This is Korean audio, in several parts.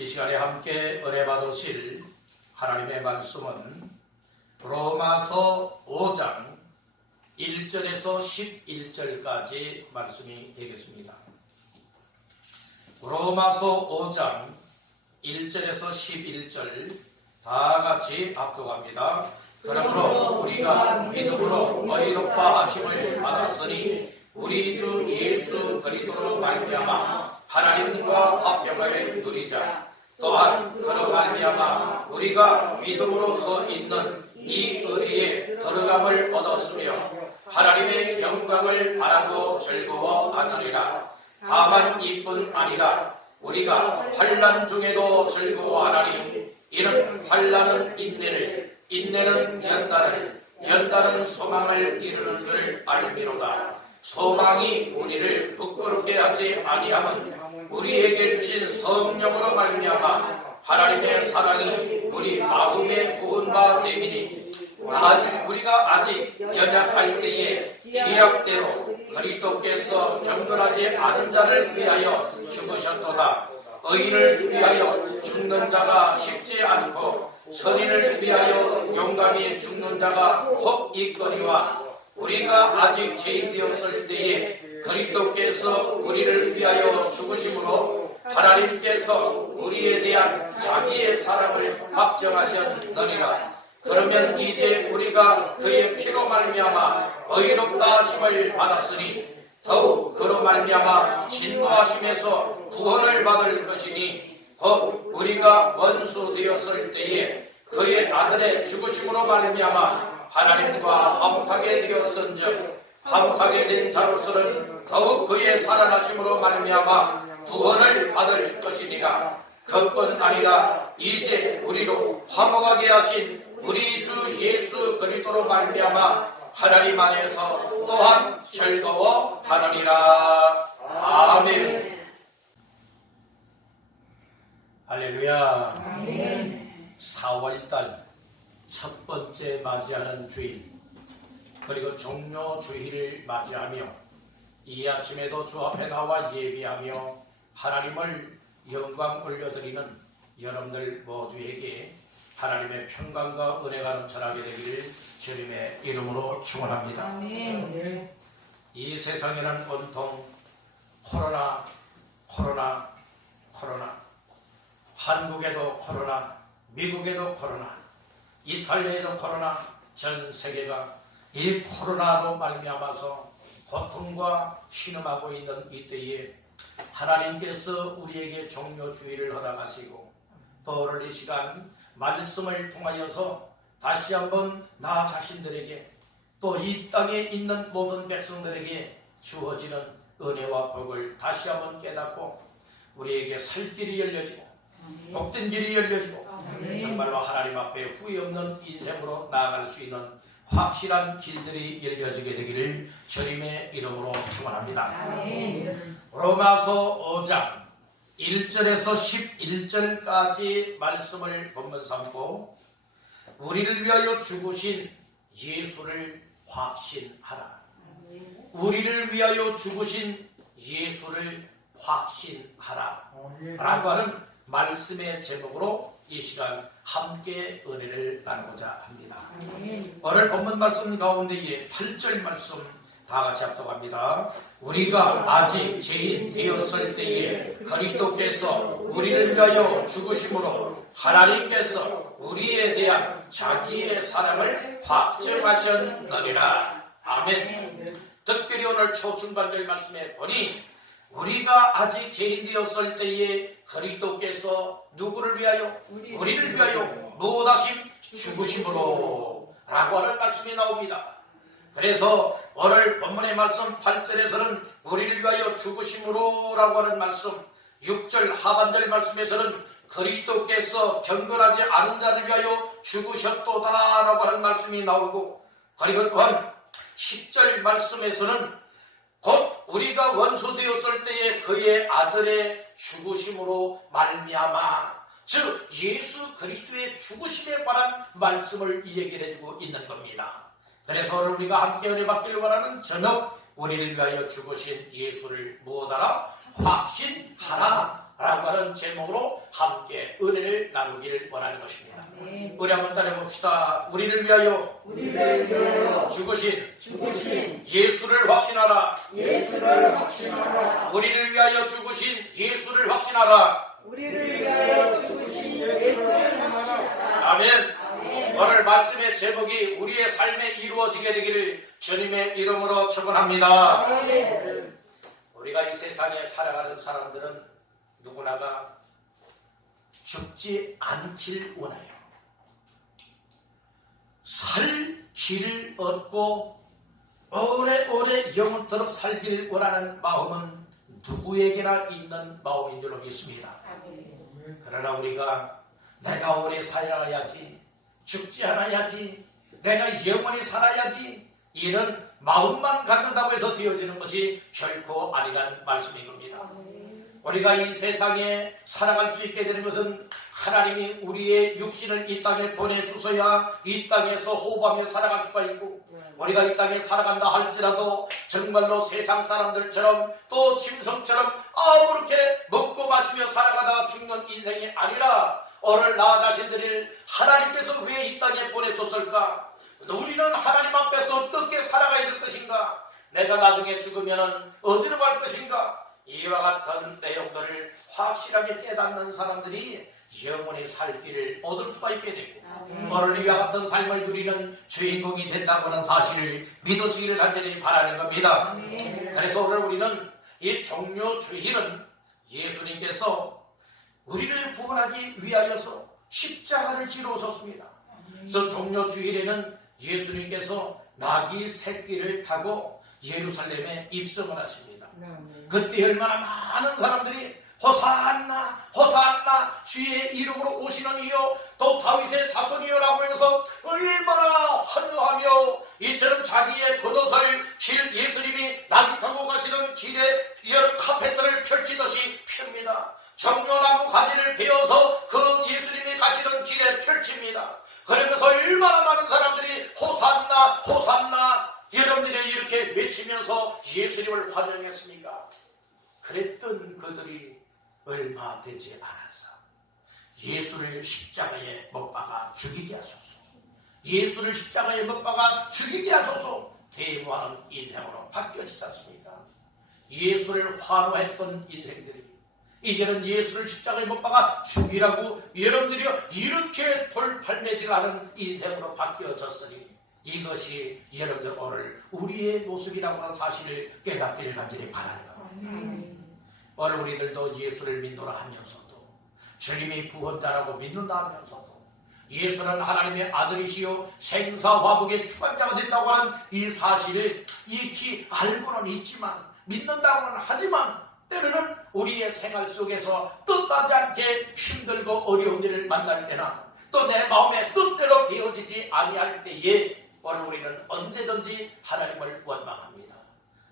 이 시간에 함께 은혜 받으실 하나님의 말씀은 로마서 5장 1절에서 11절까지 말씀이 되겠습니다. 로마서 5장 1절에서 11절 다 같이 합독합니다. 그러므로 우리가 믿음으로 의롭다 하심을 받았으니 우리 주 예수 그리스도로 말미암아 하나님과 화평을 누리자. 또한 그로 말미암아 우리가 믿음으로서 있는 이 의리에 들어감을 얻었으며 하나님의 영광을 바라고 즐거워하느니라. 다만 이뿐 아니라 우리가 환난 중에도 즐거워하나니 이는 환난은 인내를, 인내는 연단을, 연단은 소망을 이루는 줄 알미로다. 소망이 우리를 부끄럽게 하지 아니함은 우리에게 주신 성령으로 말미암아 하나님의 사랑이 우리 마음에 부은 바 됨이니 우리가 아직 연약할 때에 기약대로 그리스도께서 경건하지 않은 자를 위하여 죽으셨도다. 의인을 위하여 죽는 자가 쉽지 않고 선인을 위하여 용감히 죽는 자가 혹 있거니와 우리가 아직 죄인되었을 때에 그리스도께서 우리를 위하여 죽으심으로 하나님께서 우리에 대한 자기의 사랑을 확정하셨느니라. 그러면 이제 우리가 그의 피로 말미암아 의롭다 하심을 받았으니 더욱 그로 말미암아 진노하심에서 구원을 받을 것이니 곧 우리가 원수 되었을 때에 그의 아들의 죽으심으로 말미암아 하나님과 화목하게 되었은즉 화목하게 된 자로서는 더욱 그의 살아나심으로 말미암아 구원을 받을 것이니라. 그뿐 아니라 이제 우리로 화목하게 하신 우리 주 예수 그리스도로 말미암아 하나님 안에서 또한 즐거워하느니라. 아멘. 할렐루야. 아멘. 4월달 첫 번째 맞이하는 주일, 그리고 종료 주일을 맞이하며 이 아침에도 주 앞에 나와 예배하며 하나님을 영광 올려드리는 여러분들 모두에게 하나님의 평강과 은혜가 넘쳐나게 되기를 주님의 이름으로 축원합니다. 아멘. 이 세상에는 온통 코로나, 한국에도 코로나, 미국에도 코로나, 이탈리아에도 코로나, 전 세계가 이 코로나로 말미암아서 고통과 신음하고 있는 이때에 하나님께서 우리에게 종료주의를 허락하시고 또 오늘 이 시간 말씀을 통하여서 다시 한번 나 자신들에게 또 이 땅에 있는 모든 백성들에게 주어지는 은혜와 복을 다시 한번 깨닫고 우리에게 살 길이 열려지고 복된 길이 열려지고 정말로 하나님 앞에 후회 없는 인생으로 나아갈 수 있는 확실한 길들이 열려지게 되기를 주님의 이름으로 축원합니다. 로마서 5장 1절에서 11절까지 말씀을 본문 삼고 우리를 위하여 죽으신 예수를 확신하라. 우리를 위하여 죽으신 예수를 확신하라 라고 하는 말씀의 제목으로 이 시간 함께 은혜를 나누고자 합니다. 오늘 본문 말씀 가운데에 8절 말씀 다 같이 합독합니다. 우리가 아직 죄인 되었을 때에 그리스도께서 우리를 위하여 죽으심으로 하나님께서 우리에 대한 자기의 사랑을 확증하셨느니라. 아멘. 특별히 오늘 초중반절 말씀에 보니 우리가 아직 죄인 되었을 때에 그리스도께서 누구를 위하여? 우리를 위하여 무엇하심? 죽으심으로 라고 하는 말씀이 나옵니다. 그래서 오늘 본문의 말씀 8절에서는 우리를 위하여 죽으심으로 라고 하는 말씀, 6절 하반절 말씀에서는 그리스도께서 경건하지 않은 자를 위하여 죽으셨도다 라고 하는 말씀이 나오고, 그리고 또한 10절 말씀에서는 곧 우리가 원수 되었을 때에 그의 아들의 죽으심으로 말미암아, 즉 예수 그리스도의 죽으심에 관한 말씀을 얘기를 해주고 있는 겁니다. 그래서 오늘 우리가 함께 은혜 받기를 원하는 저녁, 우리를 위하여 죽으신 예수를 무엇하라? 확신하라 라고 하는 제목으로 함께 은혜를 나누기를 원하는 것입니다. 우리 한번 따라해봅시다. 우리를 위하여 죽으신 예수를 확신하라. 우리를 위하여 죽으신 예수를 확신하라. 아멘. 오늘 말씀의 제목이 우리의 삶에 이루어지게 되기를 주님의 이름으로 축원합니다. 우리가 이 세상에 살아가는 사람들은 누구나가 죽지 않길 원해요. 살 길을 얻고 오래오래 영원토록 살길 원하는 마음은 누구에게나 있는 마음인 줄로 믿습니다. 그러나 우리가 내가 오래 살아야지, 죽지 않아야지, 내가 영원히 살아야지, 이런 마음만 갖는다고 해서 되어지는 것이 결코 아니라는 말씀인 겁니다. 우리가 이 세상에 살아갈 수 있게 되는 것은 하나님이 우리의 육신을 이 땅에 보내주셔야 이 땅에서 호흡하며 살아갈 수가 있고, 우리가 이 땅에 살아간다 할지라도 정말로 세상 사람들처럼 또 짐승처럼 아무렇게 먹고 마시며 살아가다가 죽는 인생이 아니라 오늘 나 자신들을 하나님께서 왜 이 땅에 보내셨을까? 우리는 하나님 앞에서 어떻게 살아가야 될 것인가? 내가 나중에 죽으면 어디로 갈 것인가? 이와 같은 내용들을 확실하게 깨닫는 사람들이 영원히 살 길을 얻을 수가 있게 되고, 오늘 이와 같은 삶을 누리는 주인공이 된다고 하는 사실을 믿으시기를 간절히 바라는 겁니다. 그래서 오늘 우리는 이 종료주일은 예수님께서 우리를 구원하기 위하여서 십자가를 지러 오셨습니다. 그래서 종료주일에는 예수님께서 나귀 새끼를 타고 예루살렘에 입성을 하십니다. 그때 얼마나 많은 사람들이 호산나 호산나 주의 이름으로 오시는 이여 또 다윗의 자손이여라고 해서 얼마나 환호하며 이처럼 자기의 겉옷을 예수님이 나귀 타고 가시는 길에 여러 카펫들을 펼치듯이 펴니다. 정료나무 가지를 베어서 그 예수님이 가시는 길에 펼칩니다. 그러면서 얼마나 많은 사람들이 호산나 호산나 여러분들이 이렇게 외치면서 예수님을 환영했습니까? 그랬던 그들이 얼마 되지 않아서 예수를 십자가에 못 박아 죽이게 하소서, 예수를 십자가에 못 박아 죽이게 하소서 대모하는 인생으로 바뀌어지지 않습니까? 예수를 환호했던 인생들이 이제는 예수를 십자가에 못 박아 죽이라고 여러분들이 이렇게 돌팔매질하는 인생으로 바뀌어졌으니 이것이 여러분들 오늘 우리의 모습이라고 하는 사실을 깨닫기를 간절히 바라는 겁니다. 오늘 우리들도 예수를 믿노라 하면서도 주님이 구원자라고 믿는다 하면서도 예수는 하나님의 아들이시요 생사화복의 주관자가 된다고 하는 이 사실을 익히 알고는 있지만 믿는다고는 하지만 때로는 우리의 생활 속에서 뜻하지 않게 힘들고 어려운 일을 만날 때나 또 내 마음의 뜻대로 되어지지 아니할 때에 오늘 우리는 언제든지 하나님을 원망합니다.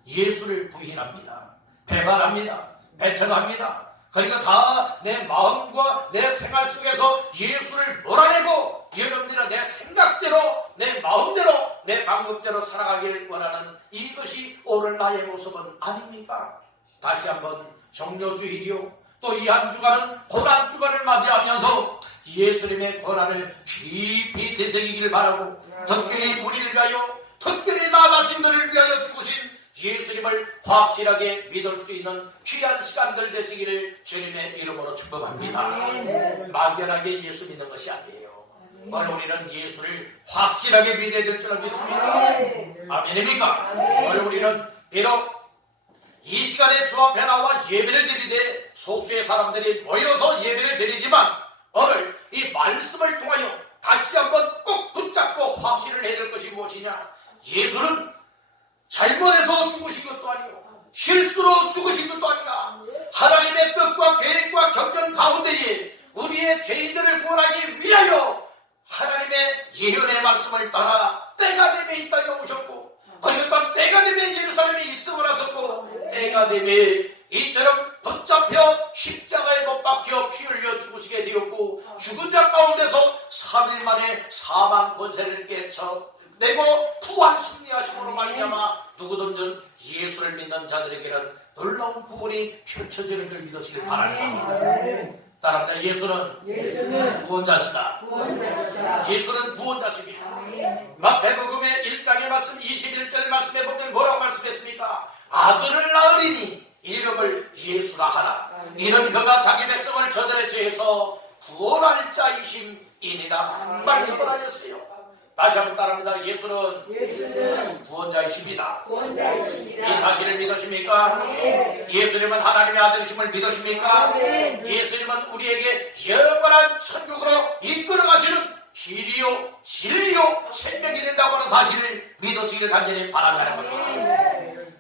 예수를 부인합니다. 배반합니다. 배척합니다. 그러니까 다 내 마음과 내 생활 속에서 예수를 몰아내고 여러분들은 내 생각대로 내 마음대로 내 방법대로 살아가길 원하는 이것이 오늘 나의 모습은 아닙니까? 다시 한번 종료주일이요 또 이 한 주간은 고난주간을 맞이하면서 예수님의 고난을 깊이 되새기기를 바라고 특별히 우리를 위하여 특별히 나 자신들을 위하여 죽으신 예수님을 확실하게 믿을 수 있는 귀한 시간들 되시기를 주님의 이름으로 축복합니다. 막연하게 예수 믿는 것이 아니에요. 오늘 우리는 예수를 확실하게 믿어야 될 줄 믿습니다. 아멘입니까? 오늘 우리는 비록 이 시간에 주 앞에 나와 예배를 드리되 소수의 사람들이 모여서 예배를 드리지만 오늘 이 말씀을 통하여 다시 한번 꼭 붙잡고 확신을 해야 될 것이 무엇이냐? 예수는 잘못해서 죽으신 것도 아니고 실수로 죽으신 것도 아니라 하나님의 뜻과 계획과 경전 가운데에 우리의 죄인들을 구원하기 위하여 하나님의 예언의 말씀을 따라 때가 되면 이 땅에 오셨고 그리고 때가 되면 예루살렘에 입성을 하셨고 때가 되면 이처럼 붙잡혀 십자가에 못 박혀 피 흘려 죽으시게 되었고 죽은 자 가운데서 3일 만에 사망 권세를 깨쳐내고 부활 승리하심으로 말미암아 누구든지 예수를 믿는 자들에게는 놀라운 구원이 펼쳐지는 줄 믿으시길 바랍니다. 따라합니다. 예수는 구원자시다. 예수는 구원자십니다. 마태복음의 1장의 말씀 21절 말씀에 보면 뭐라고 말씀했습니까? 아들을 낳으리니 이름을 예수라 하라. 이는 그가 자기 백성을 저들의 죄에서 구원할 자이심이니라 말씀을 하셨어요. 다시 한번 따라합니다. 예수는 구원자이십니다. 이 사실을 믿으십니까? 예수님은 하나님의 아들이심을 믿으십니까? 예수님은 우리에게 영원한 천국으로 이끌어가시는 길이요 진리요 생명이 된다고 하는 사실을 믿으시기를 간절히 바라는 겁니다.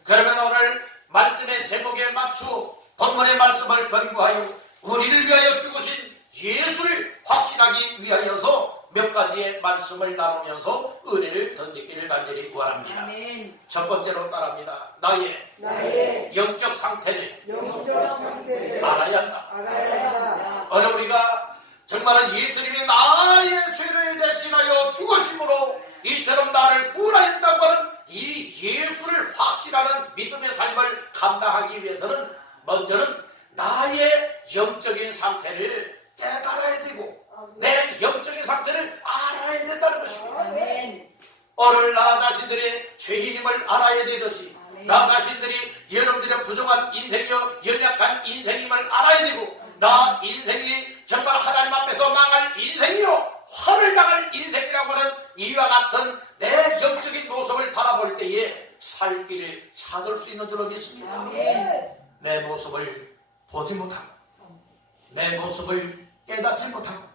그러면 오늘 말씀의 제목에 맞추어 본문의 말씀을 권고하여 우리를 위하여 죽으신 예수를 확신하기 위하여서 몇 가지의 말씀을 나누면서 은혜를 덧입기를 간절히 구합니다. 첫 번째로 따라합니다. 나의 영적 상태를 알아야 한다. 오늘 우리가 정말 예수님이 나의 죄를 대신하여 죽으심으로 이처럼 나를 구원하였다고 하는 이 예수를 확신하는 믿음의 삶을 감당하기 위해서는 먼저는 나의 영적인 상태를 깨달아야 되고 내 영적인 상태를 알아야 된다는 것입니다. 오늘 나 자신들의 죄인임을 알아야 되듯이 나 자신들이 여러분들의 부족한 인생이요 연약한 인생임을 알아야 되고 나 인생이 정말 하나님 앞에서 망할 인생이요 화를 당할 인생이라고 하는 이와 같은 내 영적인 모습을 바라볼 때에 살 길을 찾을 수 있는 줄로 믿습니다. 내 모습을 보지 못하고 내 모습을 깨닫지 못하고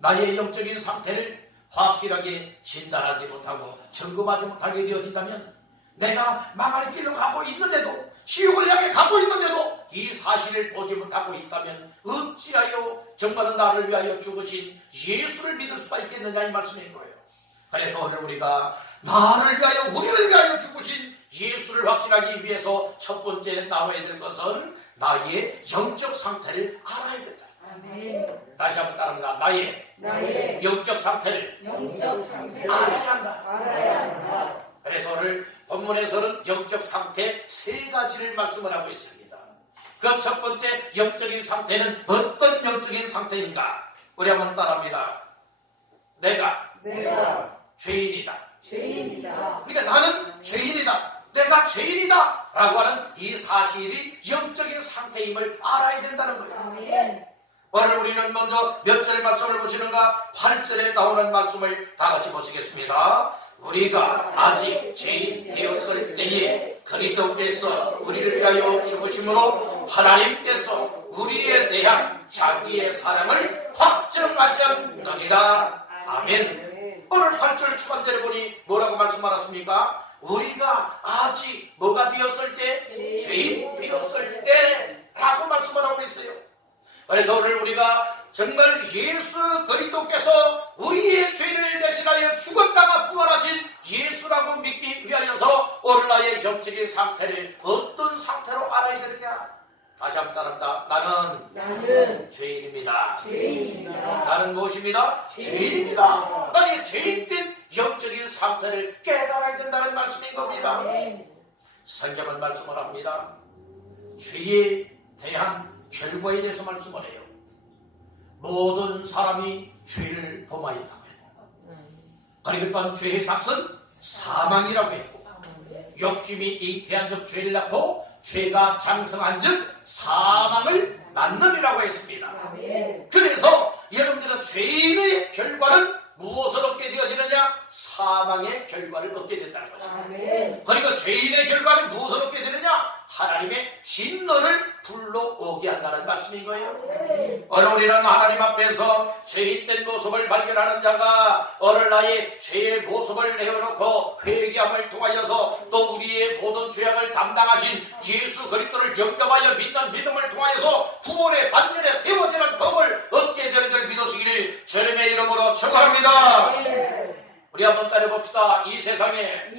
나의 영적인 상태를 확실하게 진단하지 못하고 점검하지 못하게 되어진다면 내가 망할 길로 가고 있는데도 지옥을 향해 가고 있는데도 이 사실을 보지 못하고 있다면 어찌하여 정말로 나를 위하여 죽으신 예수를 믿을 수가 있겠느냐 이 말씀인 거예요. 그래서 오늘 우리가 나를 위하여 우리를 위하여 죽으신 예수를 확신하기 위해서 첫 번째 나와야 될 것은 나의 영적 상태를 알아야 된다. 다시 한번 따라합니다. 나의 영적 상태를 알아야 한다. 그래서 오늘 본문에서는 영적 상태 세 가지를 말씀을 하고 있습니다. 그 첫 번째 영적인 상태는 어떤 영적인 상태인가? 우리 한번 따라합니다. 내가 죄인이다. 그러니까 나는 죄인이다. 내가 죄인이다. 라고 하는 이 사실이 영적인 상태임을 알아야 된다는 거예요. 오늘 우리는 먼저 몇 절의 말씀을 보시는가? 8절에 나오는 말씀을 다 같이 보시겠습니다. 우리가 아직 죄인 되었을 때에 그리스도께서 우리를 위하여 죽으심으로 하나님께서 우리에 대한 자기의 사랑을 확증하셨느니라. 아멘. 오늘 8절 초반절에 보니 뭐라고 말씀하셨습니까? 우리가 아직 뭐가 되었을 때? 죄인 되었을 때 라고 말씀을 하고 있어요. 그래서 오늘 우리가 정말 예수 그리스도께서 우리의 죄를 대신하여 죽었다가 부활하신 예수라고 믿기 위하여서 오늘 나의 영적인 상태를 어떤 상태로 알아야 되느냐? 다시 한번 따라합니다. 나는 죄인입니다. 나는 무엇입니다? 죄인입니다. 나의 죄인된 영적인 상태를 깨달아야 된다는 말씀인 겁니다. 성경은 말씀을 합니다. 죄에 대한 결과에 대해서 말씀을 해요. 모든 사람이 죄를 범하였다고 해요. 그러니까 죄의 삭은 사망이라고 했고 욕심이 잉태한 즉 죄를 낳고 죄가 장성한 즉 사망을 낳느니라고 했습니다. 그래서 여러분들은 죄인의 결과는 무엇을 얻게 되어지느냐? 사망의 결과를 얻게 된다는 것입니다. 그러니까 죄인의 결과는 무엇을 얻게 되느냐? 하나님의 진노를 불러오게 한다는 말씀인 거예요. 오늘 우리는 하나님 앞에서 죄인된 모습을 발견하는 자가 오늘 나의 죄의 모습을 내어놓고 회개함을 통하여서 또 우리의 모든 죄악을 담당하신 예수 그리스도를 영접하여 믿는 믿음을 통하여서 구원의 반면에 세워지는 법을 얻게 되는 줄 믿으시기를 주님의 이름으로 축원합니다. 우리 한번 따라봅시다. 이 세상에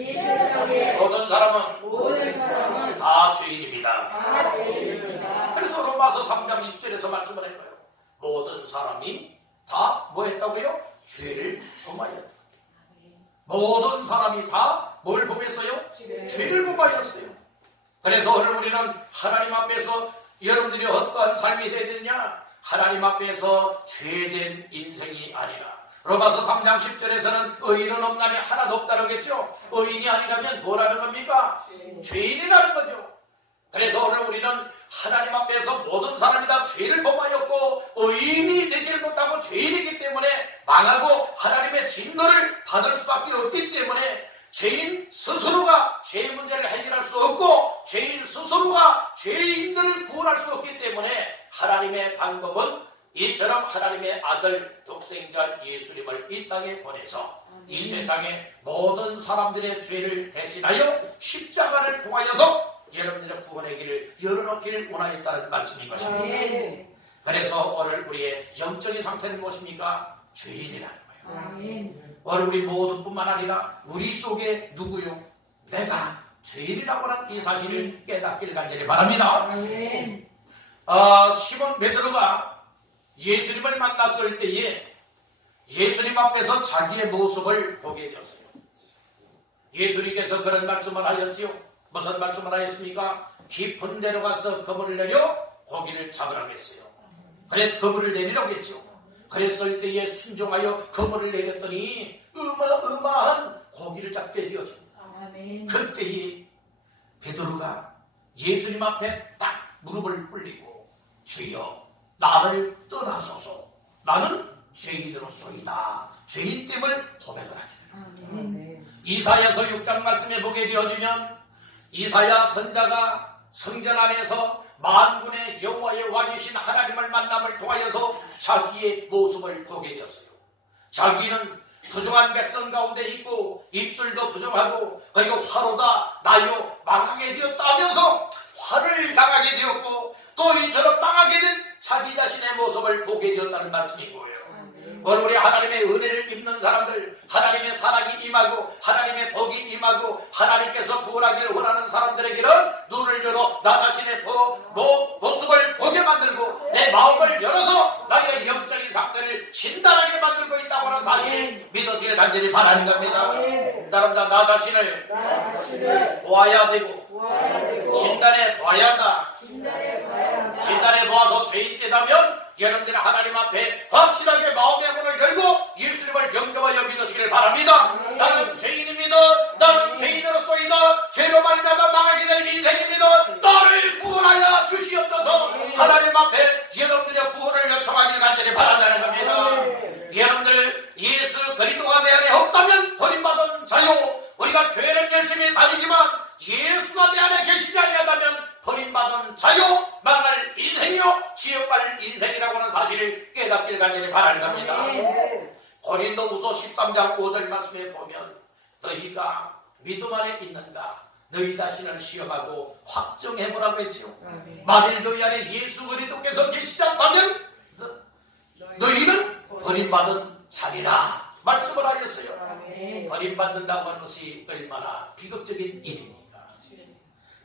모든 사람은 다 죄인입니다. 그래서 로마서 3장 10절에서 말씀을 했어요. 모든 사람이 다 뭐 했다고요? 죄를 범하였다. 모든 사람이 다 뭘 범했어요? 네. 죄를 범하였어요. 그래서 오늘 우리는 하나님 앞에서 여러분들이 어떠한 삶이 되야 되느냐? 하나님 앞에서 죄된 인생이 아니라 로마서 3장 10절에서는 의인은 없나니 하나도 없다 그러겠죠. 의인이 아니라면 뭐라는 겁니까? 죄인이라는 거죠. 그래서 오늘 우리는 하나님 앞에서 모든 사람이 다 죄를 범하였고 의인이 되지를 못하고 죄인이기 때문에 망하고 하나님의 진노를 받을 수밖에 없기 때문에 죄인 스스로가 죄 문제를 해결할 수 없고 죄인 스스로가 죄인들을 구원할 수 없기 때문에 하나님의 방법은 이처럼 하나님의 아들 독생자 예수님을 이 땅에 보내서 이 세상의 모든 사람들의 죄를 대신하여 십자가를 통하여서 여러분들의 구원의 길을 열어놓기를 원하였다는 말씀인 것입니다. 아멘. 그래서 오늘 우리의 영적인 상태는 무엇입니까? 죄인이라는 거예요. 아멘. 오늘 우리 모두뿐만 아니라 우리 속에 누구요? 내가 죄인이라고 하는 이 사실을 깨닫기를 간절히 바랍니다. 아멘. 시몬 베드로가 예수님을 만났을 때에 예수님 앞에서 자기의 모습을 보게 되었어요. 예수님께서 그런 말씀을 하였지요. 무슨 말씀을 하였습니까? 깊은 데로 가서 그물을 내려 고기를 잡으라고 했어요. 그래 그물을 내리라고 했죠. 그랬을 때에 순종하여 그물을 내렸더니 어마어마한 고기를 잡게 되었습니다. 아멘. 그때에 베드로가 예수님 앞에 딱 무릎을 꿇리고 주여 나를 떠나소서 나는 죄인으로소이다. 죄인됨을 고백을 하게 됩니다. 아멘. 이사야서 6장 말씀에 보게 되어지면 이사야 선자가 성전 안에서 만군의 여호와의 왕이신 하나님을 만남을 통하여서 자기의 모습을 보게 되었어요. 자기는 부정한 백성 가운데 있고 입술도 부정하고 그리고 화로다 나요 망하게 되었다면서 화를 당하게 되었고 또 이처럼 망하게 된 자기 자신의 모습을 보게 되었다는 말씀인 거예요. 오늘 우리 하나님의 은혜를 입는 사람들, 하나님의 사랑이 임하고 하나님의 복이 임하고 하나님께서 구원하기를 원하는 사람들에게는 눈을 열어 나 자신의 모습을 보게 만들고 내 마음을 열어서 나의 영적인 상태를 진단하게 만들고 있다고 하는 사실을 믿으시길 간절히 바라는 겁니다. 따라서 나 자신을 보아야 되고 진단해 봐야 한다. 진단해 보아서 죄인되다면 여러분들은 하나님 앞에 확실하게 마음의 문을 열고 예수님을 경험하여 믿으시기를 바랍니다. 나는 죄인입니다. 나는 죄인으로서이다. 죄로 말미암아 망하게 될 인생입니다. 나를 구원하여 주시옵소서. 하나님 앞에 여러분들의 구원을 요청하기를 간절히 바란다는 겁니다. 여러분들 예수 그리스도가 내 안에 없다면 버림받은 자요. 우리가 죄를 열심히 다니지만 예수가 내 안에 계시지 아니하다면 버림받은 자요 망할 인생이요 지옥 갈 인생이라고 하는 사실을 깨닫기를 간절히 바라는 겁니다. 고린도후서 13장 5절 말씀에 보면 너희가 믿음 안에 있는가 너희 자신을 시험하고 확정해보라고 했지요. 만일 너희 안에 예수 그리스도께서 계시지 않다면 너희는 버림받은 자리라 말씀을 하셨어요. 버림받는다고 하는 것이 얼마나 비극적인 일입니까?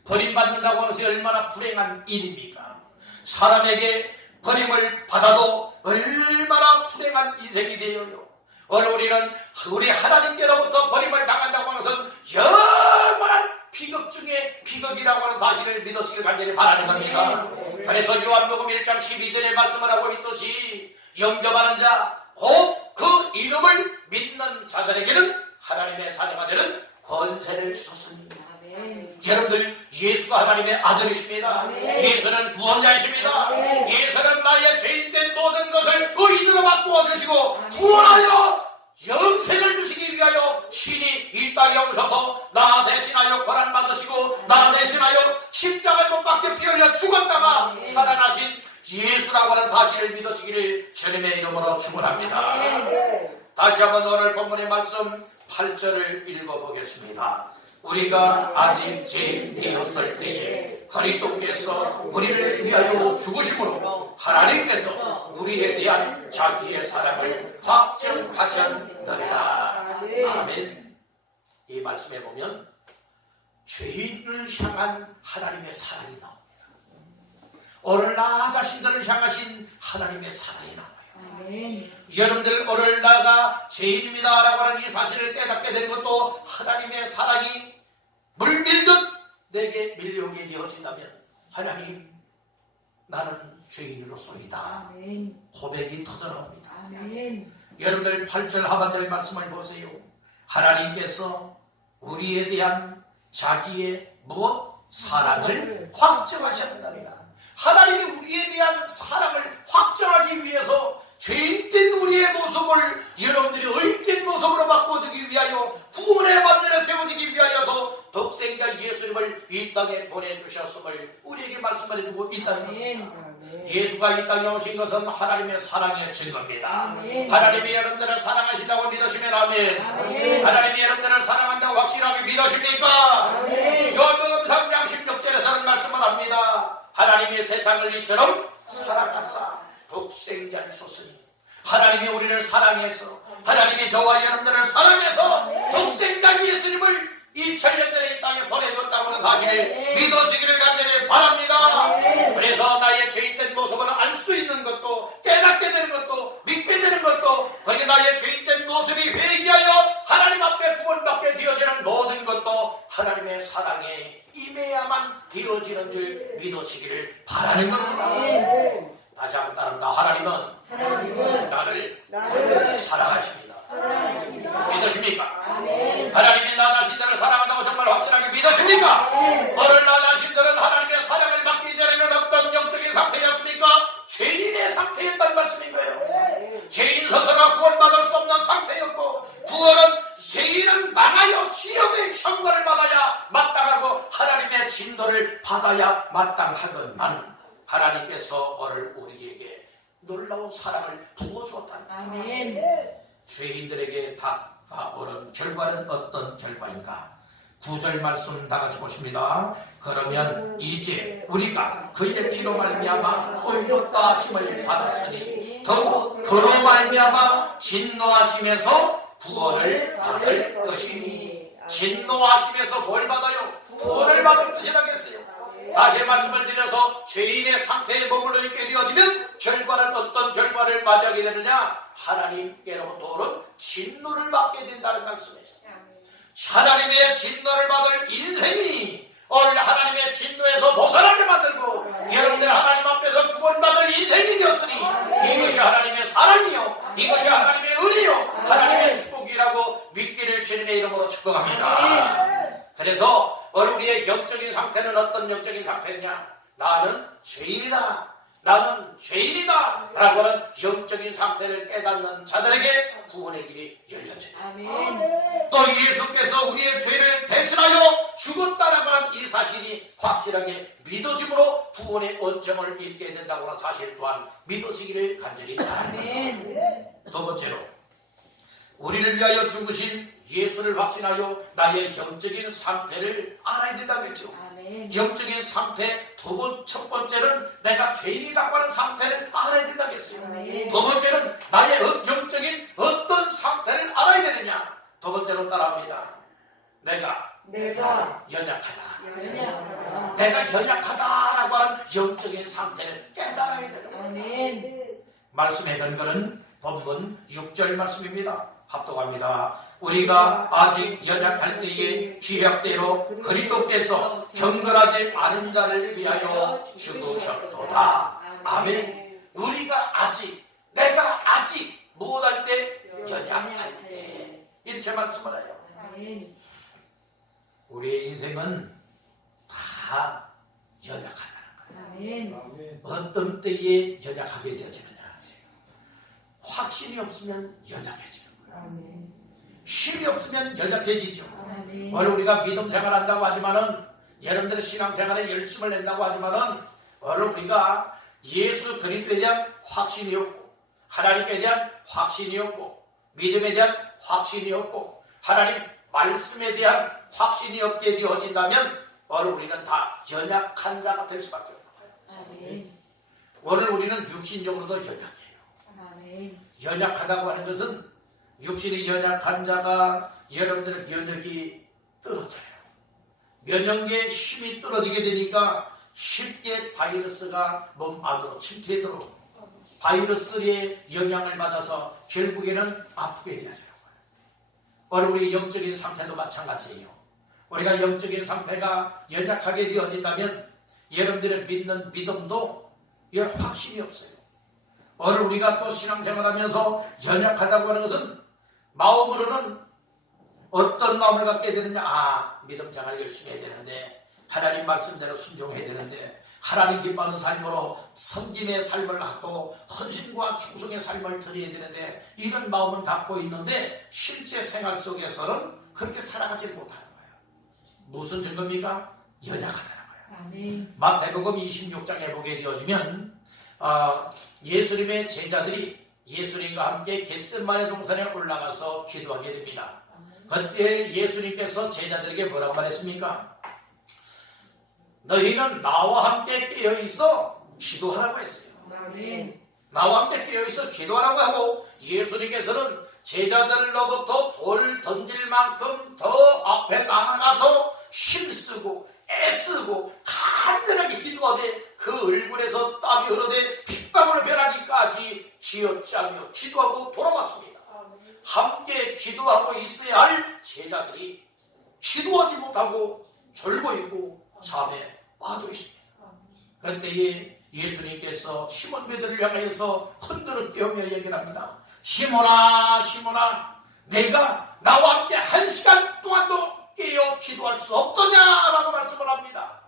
버림받는다고 하는 것이 얼마나 불행한 일입니까? 사람에게 버림을 받아도 얼마나 불행한 인생이 되어요. 오늘 우리는 우리 하나님께로부터 버림을 당한다고 하는 것은 영원한 비극 중에 비극이라고 하는 사실을 믿으시길 간절히 바라는 겁니다. 그래서 요한복음 1장 12절에 말씀을 하고 있듯이 영접하는 자 곧 그 이름을 믿는 자들에게는 하나님의 자녀가 되는 권세를 주셨습니다. 여러분들 예수가 하나님의 아들이십니다. 예수는 구원자이십니다. 예수는 나의 죄인된 모든 것을 의인으로 바꾸어 주시고 구원하여 영생을 주시기 위하여 신이 이 땅에 오셔서 나 대신하여 고난받으시고 나 대신하여 십자가에 못 박혀 피 흘려 죽었다가 살아나신 예수라고 하는 사실을 믿으시기를 주님의 이름으로 축원합니다. 다시 한번 오늘 본문의 말씀 8절을 읽어보겠습니다. 우리가 아직 죄인 되었을 때에 그리스도께서 우리를 위하여 죽으심으로 하나님께서 우리에 대한 자기의 사랑을 확증하셨느니라. 아멘. 이 말씀에 보면 죄인을 향한 하나님의 사랑이 나옵니다. 오늘 나 자신들을 향하신 하나님의 사랑이 나와요. 아멘. 여러분들 오늘 나가 죄인입니다 라고 하는 이 사실을 깨닫게 된 것도 하나님의 사랑이 물밀듯 내게 밀려오게 되어진다면 하나님 나는 죄인으로소이다 아멘. 고백이 터져나옵니다. 아멘. 여러분들 8절 하반절 말씀을 보세요. 하나님께서 우리에 대한 자기의 무엇? 사랑을 확정하셨다니라. 하나님이 우리에 대한 사랑을 확정하기 위해서 죄인된 우리의 모습을 여러분들이 의인된 모습으로 바꿔주기 위하여 구원의 반열에 세워지기 위하여서 독생자 예수님을 이 땅에 보내주셨음을 우리에게 말씀해주고 있다는 겁니다. 예수가 이 땅에 오신 것은 하나님의 사랑의 증거입니다. 아멘. 하나님이 여러분들을 사랑하신다고 믿으시면 아멘. 아멘. 하나님이 여러분들을 사랑한다고 확실하게 믿으십니까? 아멘. 요한복음 3장 16절에서는 말씀을 합니다. 하나님이 세상을 이처럼 사랑하사 독생자를 줬으니 하나님이 우리를 사랑해서 하나님이 저와 여러분들을 사랑해서 독생자 예수님을 2000년 전에 이 땅에 보내줬다고 하는 사실을 믿으시기를 간절히 바랍니다. 그래서 나의 죄인된 모습을 알 수 있는 것도 깨닫게 되는 것도 믿게 되는 것도 그리고 나의 죄인된 모습이 회개하여 하나님 앞에 구원받게 되어지는 모든 것도 하나님의 사랑에 임해야만 되어지는 줄 믿으시기를 바라는 겁니다. 다시 한번 따릅니다. 하나님은 나를 사랑하십니다. 믿으십니까? 하나님이 나 자신들을 사랑한다고 정말 확실하게 믿으십니까? 오늘 나 자신들은 하나님의 사랑을 받기 전에는 어떤 영적인 상태였습니까? 죄인의 상태였단 말씀인 거예요. 죄인 스스로 구원받을 수 없는 상태였고 구원은 죄인은 망하여 지옥의 형벌을 받아야 마땅하고 하나님의 진노를 받아야 마땅하건만 하나님께서 오늘 우리에게 놀라운 사랑을 부어주었다는 아멘. 죄인들에게 다가오는 결과는 어떤 결과인가? 9절 말씀 다 같이 보십니다. 그러면 이제 우리가 그의 피로 말미암아 의롭다 하심을 받았으니 더욱 그로 말미암아 진노하심에서 구원을 받을 것이니 진노하심에서 뭘 받아요? 구원을 받을 것이라겠어요. 다시 말씀을 드려서 죄인의 상태에 머물러 있게 되어지면 결과는 어떤 결과를 맞이하게 되느냐? 하나님께로부터 진노를 받게 된다는 말씀이에요. 하나님의 진노를 받을 인생이 오늘 하나님의 진노에서 벗어나게 만들고 여러분들 하나님 앞에서 구원받을 인생이 되었으니 이것이 하나님의 사랑이요 이것이 하나님의 은혜요 하나님의 축복이라고 믿기를 주님의 이름으로 축복합니다. 그래서 오늘 우리의 영적인 상태는 어떤 영적인 상태냐? 나는 죄인이다. 나는 죄인이다. 라고 하는 영적인 상태를 깨닫는 자들에게 구원의 길이 열려집니다. 아멘. 또 예수께서 우리의 죄를 대신하여 죽었다라고 하는 이 사실이 확실하게 믿어짐으로 구원의 언점을 잃게 된다고 하는 사실 또한 믿으시기를 간절히 바랍니다. 아멘. 두 번째로 우리를 위하여 죽으신 예수를 확신하여 나의 영적인 상태를 알아야 된다겠죠. 아멘. 영적인 상태 첫 번째는 내가 죄인이라고 하는 상태를 알아야 된다겠어요. 아멘. 두 번째는 나의 영적인 어떤 상태를 알아야 되느냐. 두 번째로 따라합니다. 내가 연약하다. 연약하다. 내가 연약하다라고 하는 영적인 상태를 깨달아야 되는 아멘. 말씀의 근거는 본문 6절 말씀입니다. 합독합니다. 우리가 아직 연약할 때에 기약대로 그리스도께서 경건하지 않은 자를 위하여 죽으셨도다. 아멘. 우리가 내가 아직 무엇할 때? 연약할 때. 이렇게 말씀을 해요. 아멘. 우리의 인생은 다 연약하다는 거예요. 아멘. 어떤 때에 연약하게 되어지느냐. 확신이 없으면 연약해지는 거예요. 아멘. 힘이 없으면 연약해지죠. 아멘. 오늘 우리가 믿음 생활한다고 하지만은 여러분들의 신앙생활에 열심을 낸다고 하지만은 오늘 우리가 예수 그리스도에 대한 확신이 없고 하나님에 대한 확신이 없고 믿음에 대한 확신이 없고 하나님 말씀에 대한 확신이 없게 되어진다면 오늘 우리는 다 연약한 자가 될 수밖에 없는 거예요. 아멘. 오늘 우리는 육신적으로도 연약해요. 아멘. 연약하다고 하는 것은 육신이 연약한 자가 여러분들의 면역이 떨어져요. 면역의 힘이 떨어지게 되니까 쉽게 바이러스가 몸 안으로 침투해 들어오고 바이러스의 영향을 받아서 결국에는 아프게 되어져요. 우리 영적인 상태도 마찬가지예요. 우리가 영적인 상태가 연약하게 되어진다면 여러분들의 믿는 믿음도 확신이 없어요. 우리가 또 신앙생활하면서 연약하다고 하는 것은 마음으로는 어떤 마음을 갖게 되느냐. 믿음 생활 열심히 해야 되는데, 하나님 말씀대로 순종해야 되는데, 하나님 기뻐하는 삶으로 섬김의 삶을 갖고 헌신과 충성의 삶을 드려야 되는데, 이런 마음은 갖고 있는데 실제 생활 속에서는 그렇게 살아가지 못하는 거예요. 무슨 증거입니까? 연약하다는 거예요. 아멘. 마태복음 26장에 보게 되어지면 예수님의 제자들이 예수님과 함께 겟세마네 동산에 올라가서 기도하게 됩니다. 그때 예수님께서 제자들에게 뭐라고 말했습니까? 너희는 나와 함께 깨어있어 기도하라고 했어요. 아멘. 나와 함께 깨어있어 기도하라고 하고, 예수님께서는 제자들로부터 돌 던질 만큼 더 앞에 나아가서 힘쓰고 애쓰고 간절하게 기도하되 그 얼굴에서 땀이 흐르되 핏방울로 변하기까지 쥐어짜며 기도하고 돌아왔습니다. 함께 기도하고 있어야 할 제자들이 기도하지 못하고 졸고 있고 잠에 빠져 있습니다. 그때에 예수님께서 시몬 베드로를 향하여서 흔들어 띄우며 얘기를 합니다. 시몬아, 시몬아, 내가 나와 함께 1시간 동안도 깨어 기도할 수 없더냐라고 말씀을 합니다.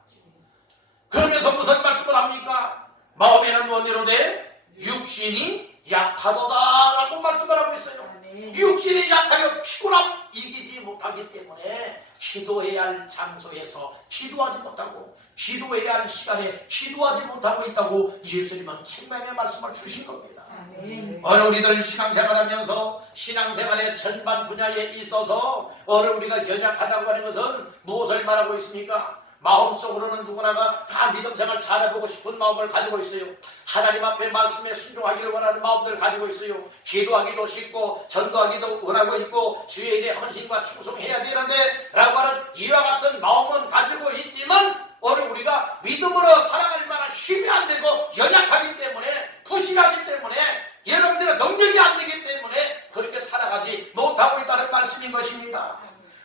그러면서 무슨 말씀을 합니까? 마음에는 원이로되 육신이 약하도다라고 말씀을 하고 있어요. 아멘. 육신이 약하여 피곤함 이기지 못하기 때문에 기도해야 할 장소에서 기도하지 못하고 기도해야 할 시간에 기도하지 못하고 있다고 예수님은 책망의 말씀을 주신 겁니다. 아멘. 우리들 신앙생활하면서 신앙생활의 전반 분야에 있어서 우리가 연약하다고 하는 것은 무엇을 말하고 있습니까? 마음속으로는 누구나가 다 믿음생활 잘해보고 싶은 마음을 가지고 있어요. 하나님 앞에 말씀에 순종하기를 원하는 마음들을 가지고 있어요. 기도하기도 쉽고 전도하기도 원하고 있고 주의 일에 헌신과 충성해야 되는데 라고 하는 이와 같은 마음은 가지고 있지만 우리가 믿음으로 살아갈 만한 힘이 안 되고 연약하기 때문에, 부실하기 때문에, 여러분들의 능력이 안 되기 때문에 그렇게 살아가지 못하고 있다는 말씀인 것입니다.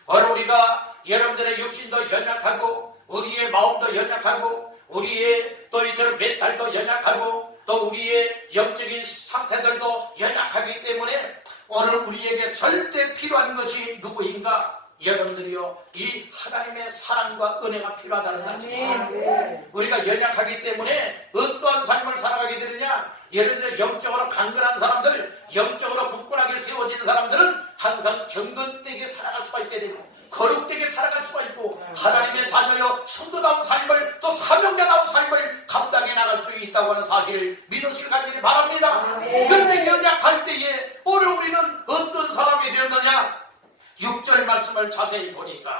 우리가 여러분들의 육신도 연약하고 우리의 마음도 연약하고 우리의 또 이처럼 멘탈도 연약하고 또 우리의 영적인 상태들도 연약하기 때문에 오늘 우리에게 절대 필요한 것이 누구인가? 여러분들이요, 이 하나님의 사랑과 은혜가 필요하다는 말씀입니다. 아멘. 우리가 연약하기 때문에 어떠한 삶을 살아가게 되느냐? 여러분들 영적으로 강건한 사람들, 영적으로 굳건하게 세워진 사람들은 항상 경건되게 살아갈 수가 있게 되고 거룩되게 살아갈 수가 있고 하나님의 자녀여 성도다운 삶을 또 사명자다운 삶을 감당해 나갈 수 있다고 하는 사실을 믿으시길 간절히 바랍니다. 그런데 연약할 때에 오늘 우리는 어떤 사람이 되었느냐? 6절 말씀을 자세히 보니까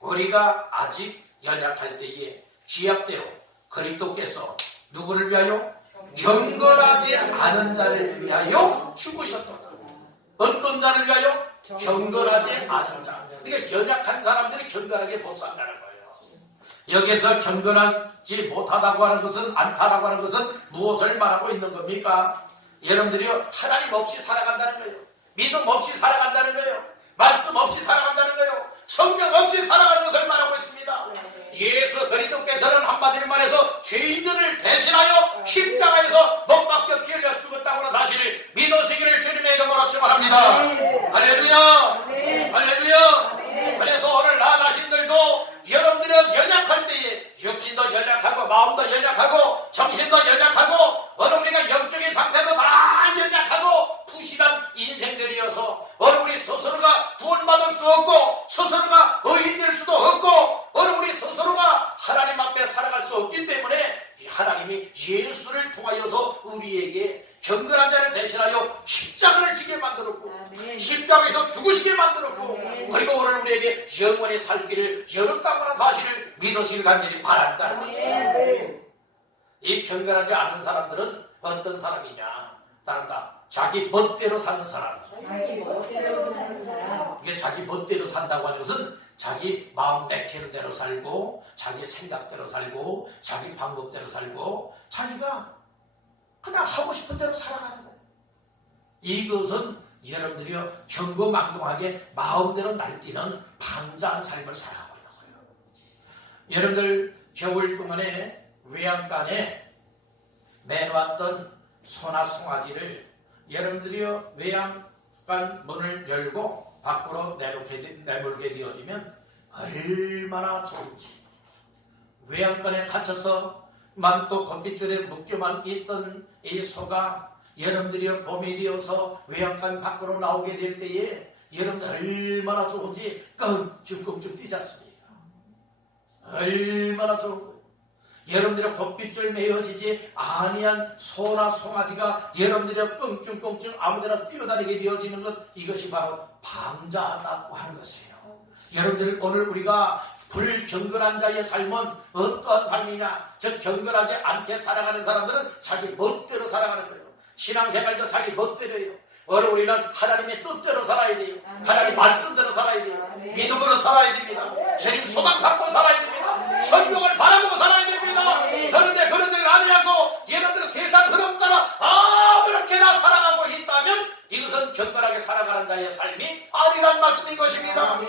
우리가 아직 연약할 때에 기약대로 그리스도께서 누구를 위하여? 경건하지 않은 자를 위하여 죽으셨다. 어떤 자를 위하여? 경건하지 않은 자. 그러니까 연약한 사람들이 경건하게 못 산다는 거예요. 여기서 경건하지 못하다고 하는 것은, 않다라고 하는 것은 무엇을 말하고 있는 겁니까? 여러분들이요, 하나님 없이 살아간다는 거예요. 믿음 없이 살아간다는 거예요. 말씀 없이 살아간다는 거예요. 성경 없이 살아가는 것을 말하고 있습니다. 예수 그리스도께서는 한마디로 말해서 죄인들을 대신하여 십자가에서 못 박혀 피 흘려 죽었다고 하는 사실을 믿으시기를 주님의 이름으로 축원합니다. 할렐루야, 할렐루야. 그래서 오늘 나아가신들도 여러분들이 연약할 때에 육신도 연약하고 마음도 연약하고 정신도 연약하고 우리가 영적인 상태도 다 연약하고 부실한 인생들이어서 우리 스스로가 구원받을 수 없고 스스로가 의인 될 수도 없고 우리 스스로가 하나님 앞에 살아갈 수 없기 때문에 하나님이 예수를 통하여서 우리에게 경건한 자를 대신하여 십자가를 지게 만들었고 십자가에서 죽으시게 만들었고 그리고 오늘 우리에게 영원히 살기를 열었다고 하는 사실을 믿으시길 간절히 바랍니다. 이 경건하지 않은 사람들은 어떤 사람이냐? 따른다. 자기 멋대로 사는 사람. 이게 자기 멋대로 산다고 하는 것은 자기 마음 내키는 대로 살고 자기 생각대로 살고 자기 방법대로 살고 자기가 그냥 하고 싶은 대로 살아가는 거예요. 이것은 여러분들이요 경거망동하게 마음대로 날뛰는 방자한 삶을 살아가고 있는 거예요. 여러분들 겨울 동안에 외양간에 내놓았던 소나 송아지를 여러분들이요 외양간 문을 열고 밖으로 내몰게 되어지면 얼마나 좋은지, 외양간에 갇혀서 만또 곤빗줄에 묶여만 있던 이 소가 여러분들이 봄이 되어서 외양간 밖으로 나오게 될 때에 여러분들 얼마나 좋은지 껑충껑충 뛰지 않습니까? 얼마나 좋은 거예요. 여러분들의 곤빗줄 메어지지 아니한 소나 송아지가 여러분들의 껑충껑충 아무데나 뛰어다니게 되어지는 것, 이것이 바로 방자하다고 하는 것이에요. 여러분들 오늘 우리가 불경건한 자의 삶은 어떠한 삶이냐? 즉 경건하지 않게 살아가는 사람들은 자기 멋대로 살아가는 거예요. 신앙생활도 자기 멋대로예요. 오늘 우리는 하나님의 뜻대로 살아야 돼요. 하나님 말씀대로 살아야 돼요. 믿음으로 살아야 됩니다. 주님 소망 삼고 살아야 됩니다. 천국을 바라보고 살아야 됩니다. 그런데 그런들 아니하고 여러분들 세상 흐름 따라 아무렇게나 살아가고 있다면 이것은 경건하게 살아가는 자의 삶이 아니란 말씀인 것입니다.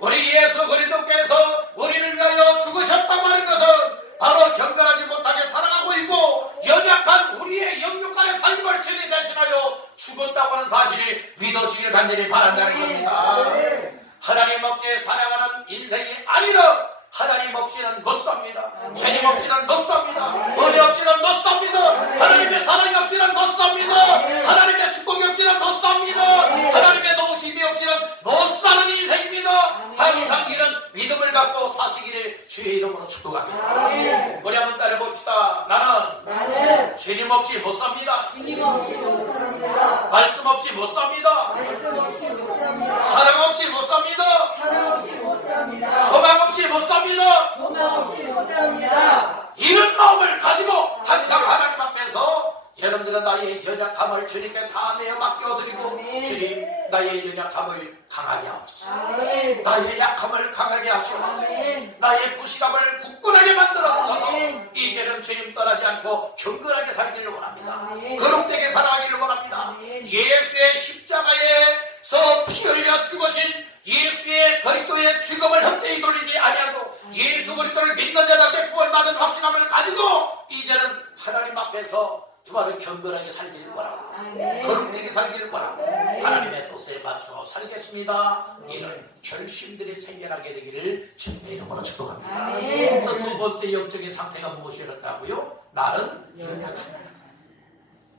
우리 예수 그리스도께서 우리를 위하여 죽으셨다고 하는 것은 바로 경건하지 못하게 살아가고 있고 연약한 우리의 영육간의 삶을 주님 대신하여 죽었다고 하는 사실을 믿으시길 간절히 바란다는 겁니다. 하나님 없이 살아가는 인생이 아니라 하나님 없이는 못 삽니다. 주님 없이는 못 삽니다. 은혜 없이는 못 삽니다. 하나님의 사랑이 없이는 못 삽니다. 하나님의 축복이 없이는 못 삽니다. 하나님의 도우심이 없이는 못 사는 인생입니다. 항상 이는 믿음을 갖고 사시기를 주의 이름으로 축복합니다. 우리 한번 따라봅시다. 나는 주님 없이 못 삽니다. 말씀 없이 못 삽니다. 사랑 없이 못 삽니다. 소망 없이 못 삽니다. 이런 마음을 가지고 항상 하나님 앞에서 여러분들은 나의 연약함을 주님께 다 내어 맡겨드리고 주님 나의 연약함을 강하게 하옵소서. 나의 약함을 강하게 하시옵소서. 나의 부실함을 굳건하게 만들어주소서. 이제는 주님 떠나지 않고 경건하게 살기를 원합니다. 거룩되게 살아가기를 원합니다. 예수의 십자가에서 피 흘려 죽으신 예수의 그리스도의 죽음을 헛되이 돌리지 아니하고 예수 그리스도를 믿는 자답게 구원받은 확신함을 가지고 이제는 하나님 앞에서 주말을 경건하게 살기를 원합니다. 거룩되게 살기를 원합니다. 하나님의 뜻에 맞추어 살겠습니다. 이는 결심들이 생겨나게 되기를 주님의 이름으로 축복합니다. 두 번째 영적인 상태가 무엇이었다고요? 나는 연약하다.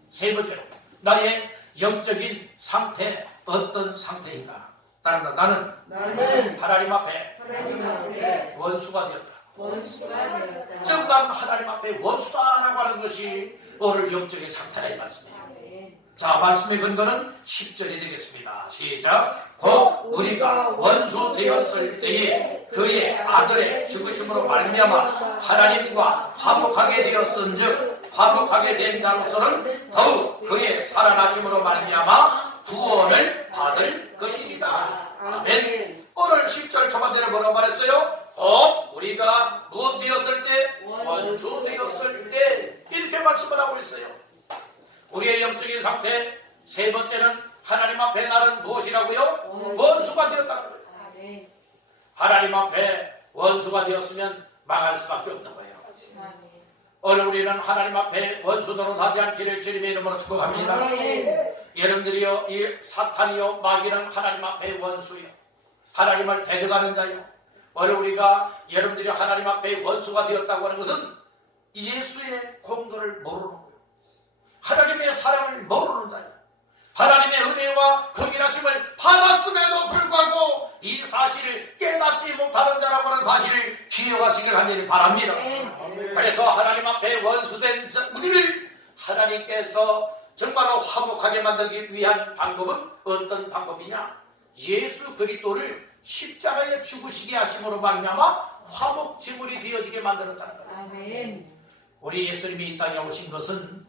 세 번째로 나의 영적인 상태 어떤 상태인가? 나는 하나님 앞에 원수가 되었다. 즉 난 하나님 앞에 원수다라고 하는 것이 오늘 영적인 상태라 이 말씀이에요. 자, 말씀의 근거는 10절이 되겠습니다. 시작. 곧 우리가 원수 되었을 때에 그의 아들의 죽으심으로 말미암아 하나님과 화목하게 되었은즉 화목하게 된 자로서는 더욱 그의 살아나심으로 말미암아 구원을 받을 것이다. 아멘. 오늘 10절 초반절에 뭐라고 말했어요? 곧 우리가 무엇 되었을 때? 원수 되었을 때. 이렇게 말씀을 하고 있어요. 우리의 영적인 상태 세 번째는 하나님 앞에 나는 무엇이라고요? 원수가 되었다는 거예요. 하나님 앞에 원수가 되었으면 망할 수밖에 없는 거예요. 오늘 우리는 하나님 앞에 원수 노릇하지 않기를 주님의 이름으로 축복합니다. 여러분들이요, 이 사탄이요, 마귀는 하나님 앞에 원수요, 하나님을 대적하는 자요. 오늘 우리가 여러분들이 하나님 앞에 원수가 되었다고 하는 것은 예수의 공로를 모르는 거예요. 하나님의 사랑을 모르는 자요. 하나님의 은혜와 긍휼하심을 받았음에도 불구하고 이 사실을 깨닫지 못하는 자라고 하는 사실을 기억하시길 간절히 바랍니다. 그래서 하나님 앞에 원수된 우리를 하나님께서 정말로 화목하게 만들기 위한 방법은 어떤 방법이냐? 예수 그리스도를 십자가에 죽으시게 하심으로 말미암아 화목제물이 되어지게 만들었다는 거예요. 우리 예수님이 이 땅에 오신 것은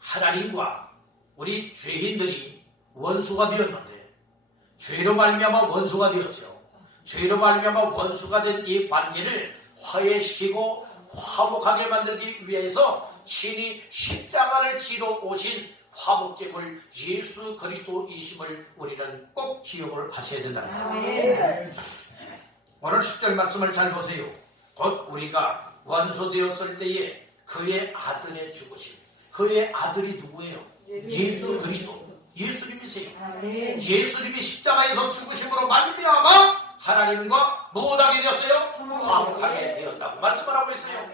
하나님과 우리 죄인들이 원수가 되었는데 죄로 말미암아 원수가 되었죠. 죄로 말미암아 원수가 된 이 관계를 화해시키고 화목하게 만들기 위해서 친히 십자가를 지러 오신 화목제물 예수 그리스도이심을 우리는 꼭 기억을 하셔야 된다는 겁니다. 오늘 10절 말씀을 잘 보세요. 곧 우리가 원수 되었을 때에 그의 아들의 죽으심. 그의 아들이 누구예요? 예수 그리스도. 예수님이세요. 예수님이 십자가에서 죽으심으로 말미암아 하나님과 무엇하게 되었어요? 화목하게 되었다고 말씀을 하고 있어요.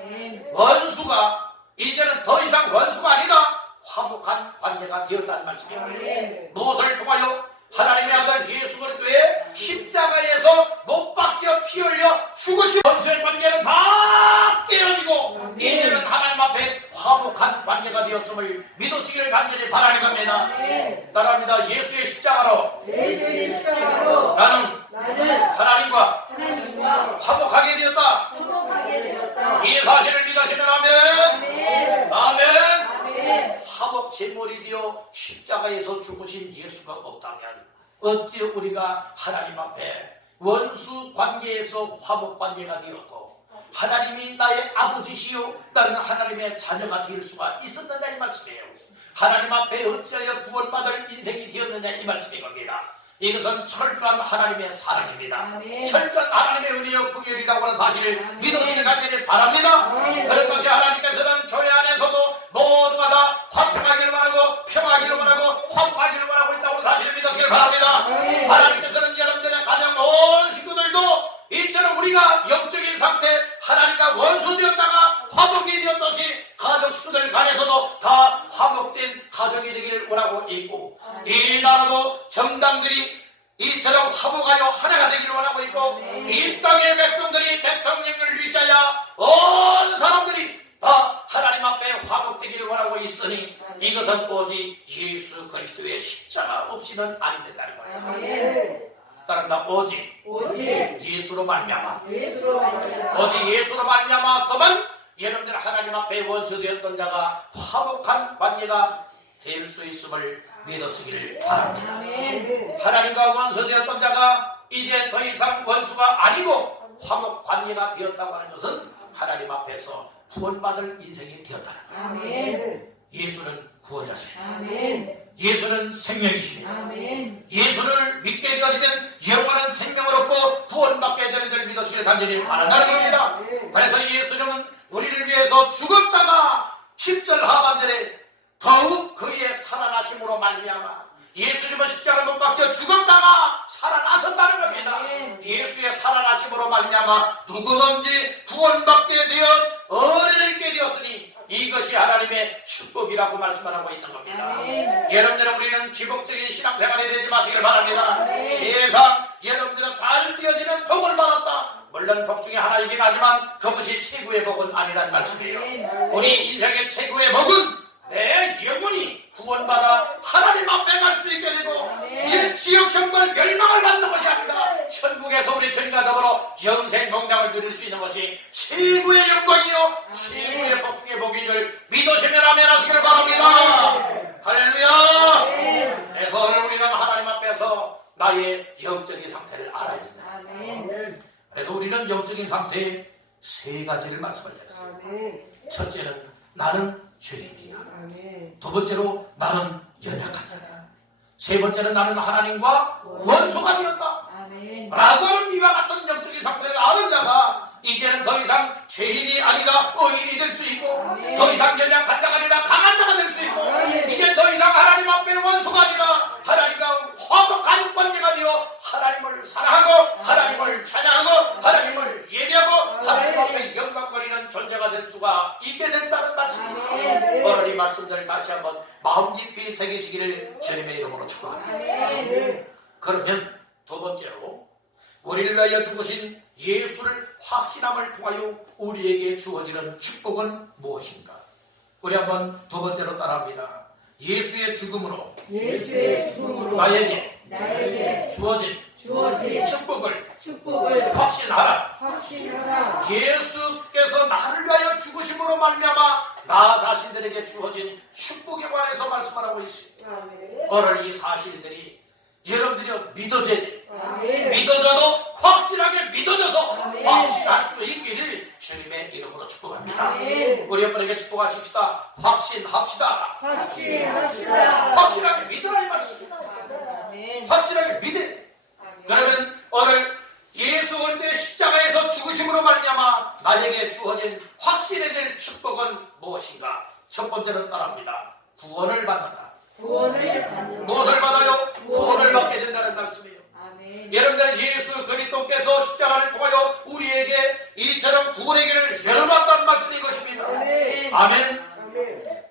원수가 이제는 더 이상 원수가 아니라 화목한 관계가 되었다는 말씀이에요. 무엇을 통하여? 하나님의 아들 예수 그리스도의 십자가에서 못 박혀 피 흘려 죽으신 원수의 관계는 다 깨어지고 이제는 하나님 앞에 화목한 관계가 되었음을 믿으시기를 간절히 바라는 겁니다. 따라합니다. 예수의 십자가로 나는 하나님과 화목하게 되었다. 이 사실을 믿으시면 아멘. 아멘. 화목 제물이 되어 십자가에서 죽으신 예수가 없다면 어찌 우리가 하나님 앞에 원수 관계에서 화목 관계가 되었고 하나님이 나의 아버지시요 나는 하나님의 자녀가 될 수가 있었느냐 이 말씀이에요. 하나님 앞에 어찌하여 구원받을 인생이 되었느냐 이 말씀인 겁니다. 이것은 철저한 하나님의 사랑입니다. 철저한 하나님의 은혜요 긍휼이라고 하는 사실을 믿으시길 간절히 바랍니다. 그런 것이 하나님께서는 교회 안에서도 모두가 다 화평하기를 원하고 평하기를 원하고 화목하기를 원하고 있다고 하는 사실을 믿으시길 바랍니다. 하나님께서는 여러분들의 가정 온 식구들도 이처럼 우리가 영적인 상태 하나님과 원수되었다가 화목이 되었듯이 가정 식구들 간에서도 다 화목된 가정이 되기를 원하고 있고 이 나라도 정당들이 이처럼 화목하여 하나가 되기를 원하고 있고 이 땅의 백성들이 대통령을 위시하여 온 사람들이 다 하나님 앞에 화목되기를 원하고 있으니 이것은 오직 예수 그리스도의 십자가 없이는 아니 된다는 거예요. 따릅니다. 오직 예수로 말미암아 오직 예수로 말미암아서만 여러분들 하나님 앞에 원수되었던 자가 화목한 관계가 될 수 있음을 믿으시기를 바랍니다. 하나님과 원수되었던 자가 이제 더 이상 원수가 아니고 화목 관계가 되었다고 하는 것은 하나님 앞에서 구원받을 인생이 되었다는 거예요. 예수는 구원자십니다. 예수는 생명이십니다. 예수를 믿게 되어지면 영원한 생명을 얻고 구원받게 되는 줄 믿으시길 간절히 바란다는 겁니다. 그래서 예수님은 우리를 위해서 죽었다가 10절 하반절에 더욱 그의 살아나심으로 말미암아 예수님은 십자가에 못 박혀 죽었다가 살아나셨다는 겁니다. 예수의 살아나심으로 말미암아 누구든지 구원받게 되어 은혜를 있게 되었으니 이것이 하나님의 축복이라고 말씀하고 있는 겁니다. 여러분들은 우리는 기복적인 신앙생활이 되지 마시길 바랍니다. 세상 여러분들은 잘 되어지는 복을 받았다. 물론 복 중에 하나이긴 하지만 그것이 최고의 복은 아니란 말씀이에요. 우리 인생의 최고의 복은 내 영혼이 구원받아 하나님 앞에 갈 수 있게 되고 이 지역천국을 멸망을 받는 것이 아니라 천국에서 우리 주님과 더불어 영생 공장을 누릴 수 있는 것이 최고의 영광이요 최고의 복 중의 복인 줄 믿으시면 아멘 하시길 바랍니다. 할렐루야. 그래서 오늘 우리는 하나님 앞에서 나의 영적인 상태를 알아야 된다. 그래서 우리는 영적인 상태에 세 가지를 말씀을 드렸어요. 첫째는 나는 죄인이다. 두 번째로 나는 연약한 자다. 세 번째는 나는 하나님과 원수가 되었다. 라고 하는 이와 같은 영적인 상태를 아는 자가 이제는 더 이상 죄인이 아니라 의인이 될 수 있고 더 이상 연약한 자가 아니라 강한 자가 될 수 있고 이제 더 이상 하나님 앞에 원수가 아니라 하나님과 화목한 관계가 되어 하나님을 사랑하고 하나님을 찬양하고 하나님을 예배하고 하나님 앞에 영광거리는 존재가 될 수가 있게 된다는 말씀입니다. 오늘 이 말씀들을 다시 한번 마음 깊이 새기시기를 주님의 이름으로 축복합니다. 그러면 두 번째로 우리를 위하여 죽으신 예수를 확신함을 통하여 우리에게 주어지는 축복은 무엇인가? 우리 한번 두 번째로 따라합니다. 예수의 죽음으로 나에게 주어진 축복을 확신하라. 예수께서 나를 위하여 죽으심으로 말미암아 나 자신들에게 주어진 축복에 관해서 말씀하고 있습니다. 오늘 이 사실들이 여러분들이 믿어져야 돼요. 믿어져도 확실하게 믿어져서 확신할 수 있기를 주님의 이름으로 축복합니다. 우리 여러분에게 축복하십시다. 확신합시다. 확신합시다. 확실하게 믿으라 이 말씀입니다. 아멘. 확실하게 믿으. 그러면 오늘 예수 그리스도의 십자가에서 죽으심으로 말미암아 나에게 주어진 확신에 대한 축복은 무엇인가? 첫 번째는 따라합니다. 구원을 받는다. 구원을 받는 무엇을 받아요? 구원을 받게 된다는 말씀이에요. 아멘. 여러분들 예수 그리스도께서 십자가를 통하여 우리에게 이처럼 구원의 길을 열어놨다는 말씀인 것입니다. 아멘.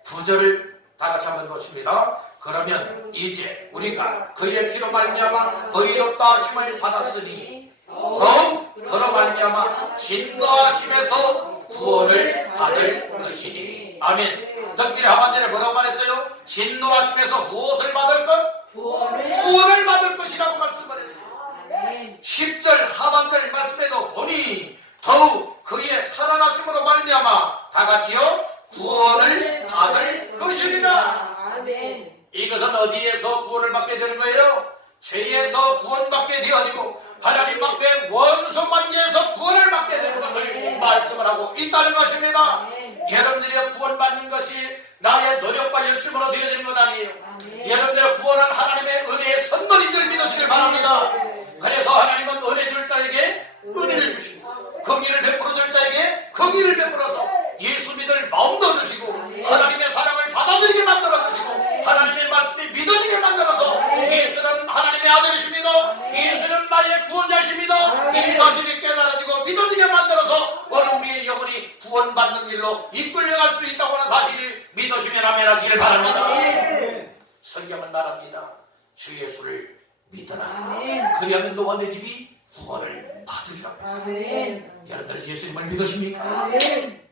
9절을 다 같이 한번 보십니다. 그러면 이제 우리가 그의 피로 말미암아 의롭다 하심을 받았으니 더욱 그로 말미암아 진노하심에서 구원을 받을 것이니. 아멘. 덕길의 하반절에 뭐라고 말했어요? 진노하심에서 무엇을 받을 것? 구원을 받을 것이라고 말씀을 했어요. 아멘. 10절 하반절 말씀에도 보니 더욱 그의 살아나심으로 말미암아 다 같이요 구원을 받을 것이니라. 아멘. 이것은 어디에서 구원을 받게 되는 거예요? 죄에서 구원받게 되어지고 하나님 앞에 원수 관계에서 구원을 받게 되는 것을 말씀을 하고 있다는 것입니다. 여러분들이 구원받는 것이 나의 노력과 열심으로 되어지는 것 아니에요. 여러분들의 구원은 하나님의 은혜의 선물인 줄 믿으시길 바랍니다. 그래서 하나님은 은혜 줄 자에게 은혜를 주시고 긍휼을 베풀어 줄 자에게 긍휼을 베풀어서 예수 믿을 마음도 주시고 하나님의 사랑을 받아들이게 만들어 주시고 하나님의 말씀이 믿어지게 만들어서 예수는 하나님의 아들이십니다. 예수는 나의 구원자십니다. 이 사실이 깨달아지고 믿어지게 만들어서 오늘 우리의 영혼이 구원받는 길로 이끌려갈 수 있다고 하는 사실을 믿으시면 아멘 하시길 바랍니다. 성경은 말합니다. 주 예수를 믿어라. 그리하면 너와 내 집이 구원을 받으리라고 했습니다. 아멘. 여러분들 예수님을 믿으십니까? 아멘.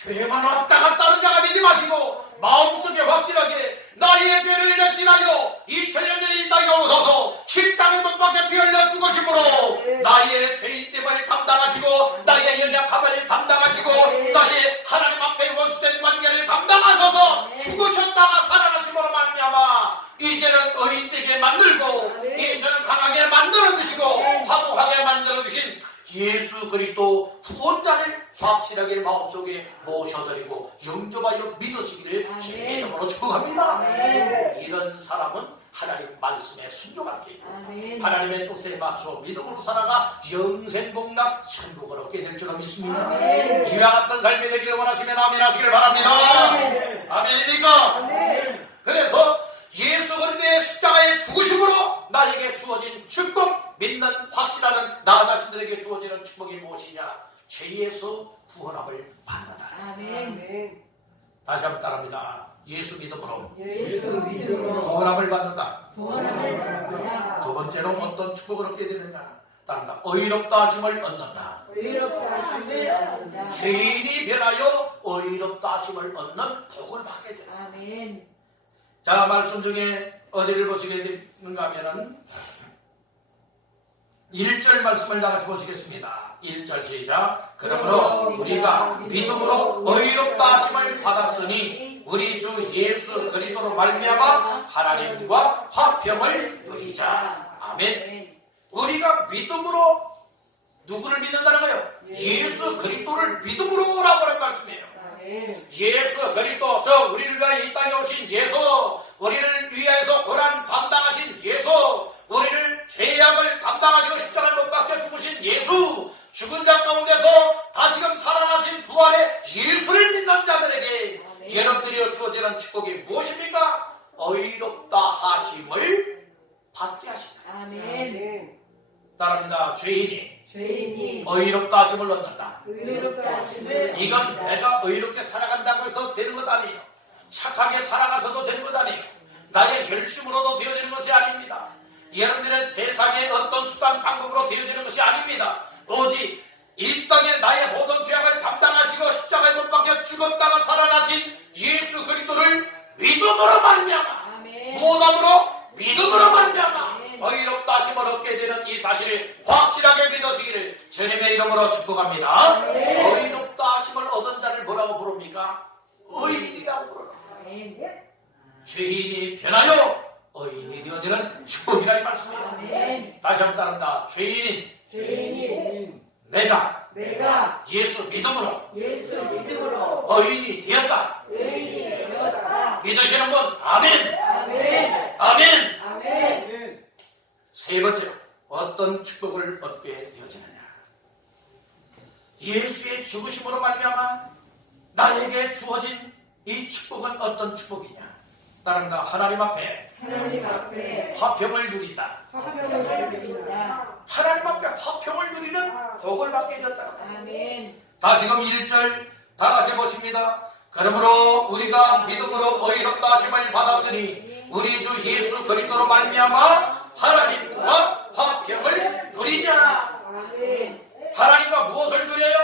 교회만 왔다 갔다 하는 자가 되지 마시고 마음속에 확실하게 나의 죄를 대신하여 2000년 전에 이 땅에 오셔서 십자가에 못 박혀 피 흘려 죽으심으로 나의 죄인 때문에 담당하시고 나의 연약함을 담당하시고 나의 하나님 앞에 원수된 관계를 담당하셔서 죽으셨다가 살아나심으로 말미암아 이제는 어린되게 만들고 이제는 강하게 만들어주시고 화목하게 만들어주신 예수 그리스도 구원자를 확실하게 마음속에 모셔드리고 영접하여 믿으시기를 주님의 이름으로 축복합니다. 이런 사람은 하나님 말씀에 순종할 수 있고 하나님의 뜻에 맞춰 믿음으로 살아가 영생복락 천국을 얻게 될 줄로 믿습니다. 이와 같은 삶이 되기를 원하시면 아멘 하시길 바랍니다. 아멘입니까? 그래서 예수 그리스도의 십자가의 죽으심으로 나에게 주어진 축복, 믿는 확신하는 나 자신들에게 주어지는 축복이 무엇이냐? 죄에서 구원함을 받는다. 아멘. 다시 한번 따라합니다. 예수 믿음으로 예수 믿음으로 구원함을 받는다. 구원함을 받는다. 두 번째로 어떤 축복을 얻게 되느냐? 따른다. 의롭다 하심을 얻는다. 의롭다 하심을 얻는다. 죄인이 변하여 의롭다 하심을 얻는 복을 받게 된다. 아멘. 자, 말씀 중에 어디를 보시게 되는가 하면은 1절 말씀을 다 같이 보시겠습니다. 1절 시작. 그러므로 우리가 믿음으로 의롭다 하심을 받았으니 우리 주 예수 그리스도로 말미암아 하나님과 화평을 누리자. 아멘. 우리가 믿음으로 누구를 믿는다는 거예요? 예수 그리스도를 믿음으로라고 하는 말씀이에요. 예수 그리스도, 저 우리를 위하여 이 땅에 오신 예수, 우리를 위하여서 고난 담당하신 예수, 우리를 죄악을 담당하시고 십자가에 못 박혀 죽으신 예수, 죽은 자 가운데서 다시금 살아나신 부활의 예수를 믿는 자들에게 여러분들이 주어지는 축복이 무엇입니까? 의롭다 하심을 받게 하신다. 아멘. 따라합니다. 죄인이 죄인이 의롭다 하심을 얻는다. 의롭다 하심을 이건 얻는다. 내가 의롭게 살아간다고 해서 되는 것 아니에요. 착하게 살아가서도 되는 것 아니에요. 나의 열심으로도 되어지는 것이 아닙니다. 여러분들은 세상의 어떤 수단 방법으로 되어지는 것이 아닙니다. 오직 이 땅에 나의 모든 죄악을 담당하시고 십자가에 못 박혀 죽었다가 살아나신 예수 그리스도를 믿음으로 말미암아 아멘. 무엇으로? 믿음으로 말미암아 의롭다 하심을 얻게 되는 이 사실을 확실하게 믿으시기를 주님의 이름으로 축복합니다. 의롭다 하심을 얻은 자를 뭐라고 부릅니까? 의인이라고 부르라. 아멘. 죄인이 변하여 의인이 되어지는 축복이라 이 말씀입니다. 아멘. 다시 한번 따릅니다. 죄인이 죄인이 내가 내가 예수 믿음으로 예수 믿음으로 의인이 예수의 죽으심으로 말미암아 나에게 주어진 이 축복은 어떤 축복이냐? 따릅니다. 하나님 앞에 하나님 앞에 화평을 누린다. 화평을 누린다. 하나님 앞에 화평을 누리는 복을 받게 되었다. 아멘. 다시금 1절 다 같이 보십니다. 그러므로 우리가 믿음으로 의롭다 하심을 받았으니 우리 주 예수 그리스도로 말미암아 하나님과 화평을 누리자. 아멘. 하나님과 무엇을 누려요?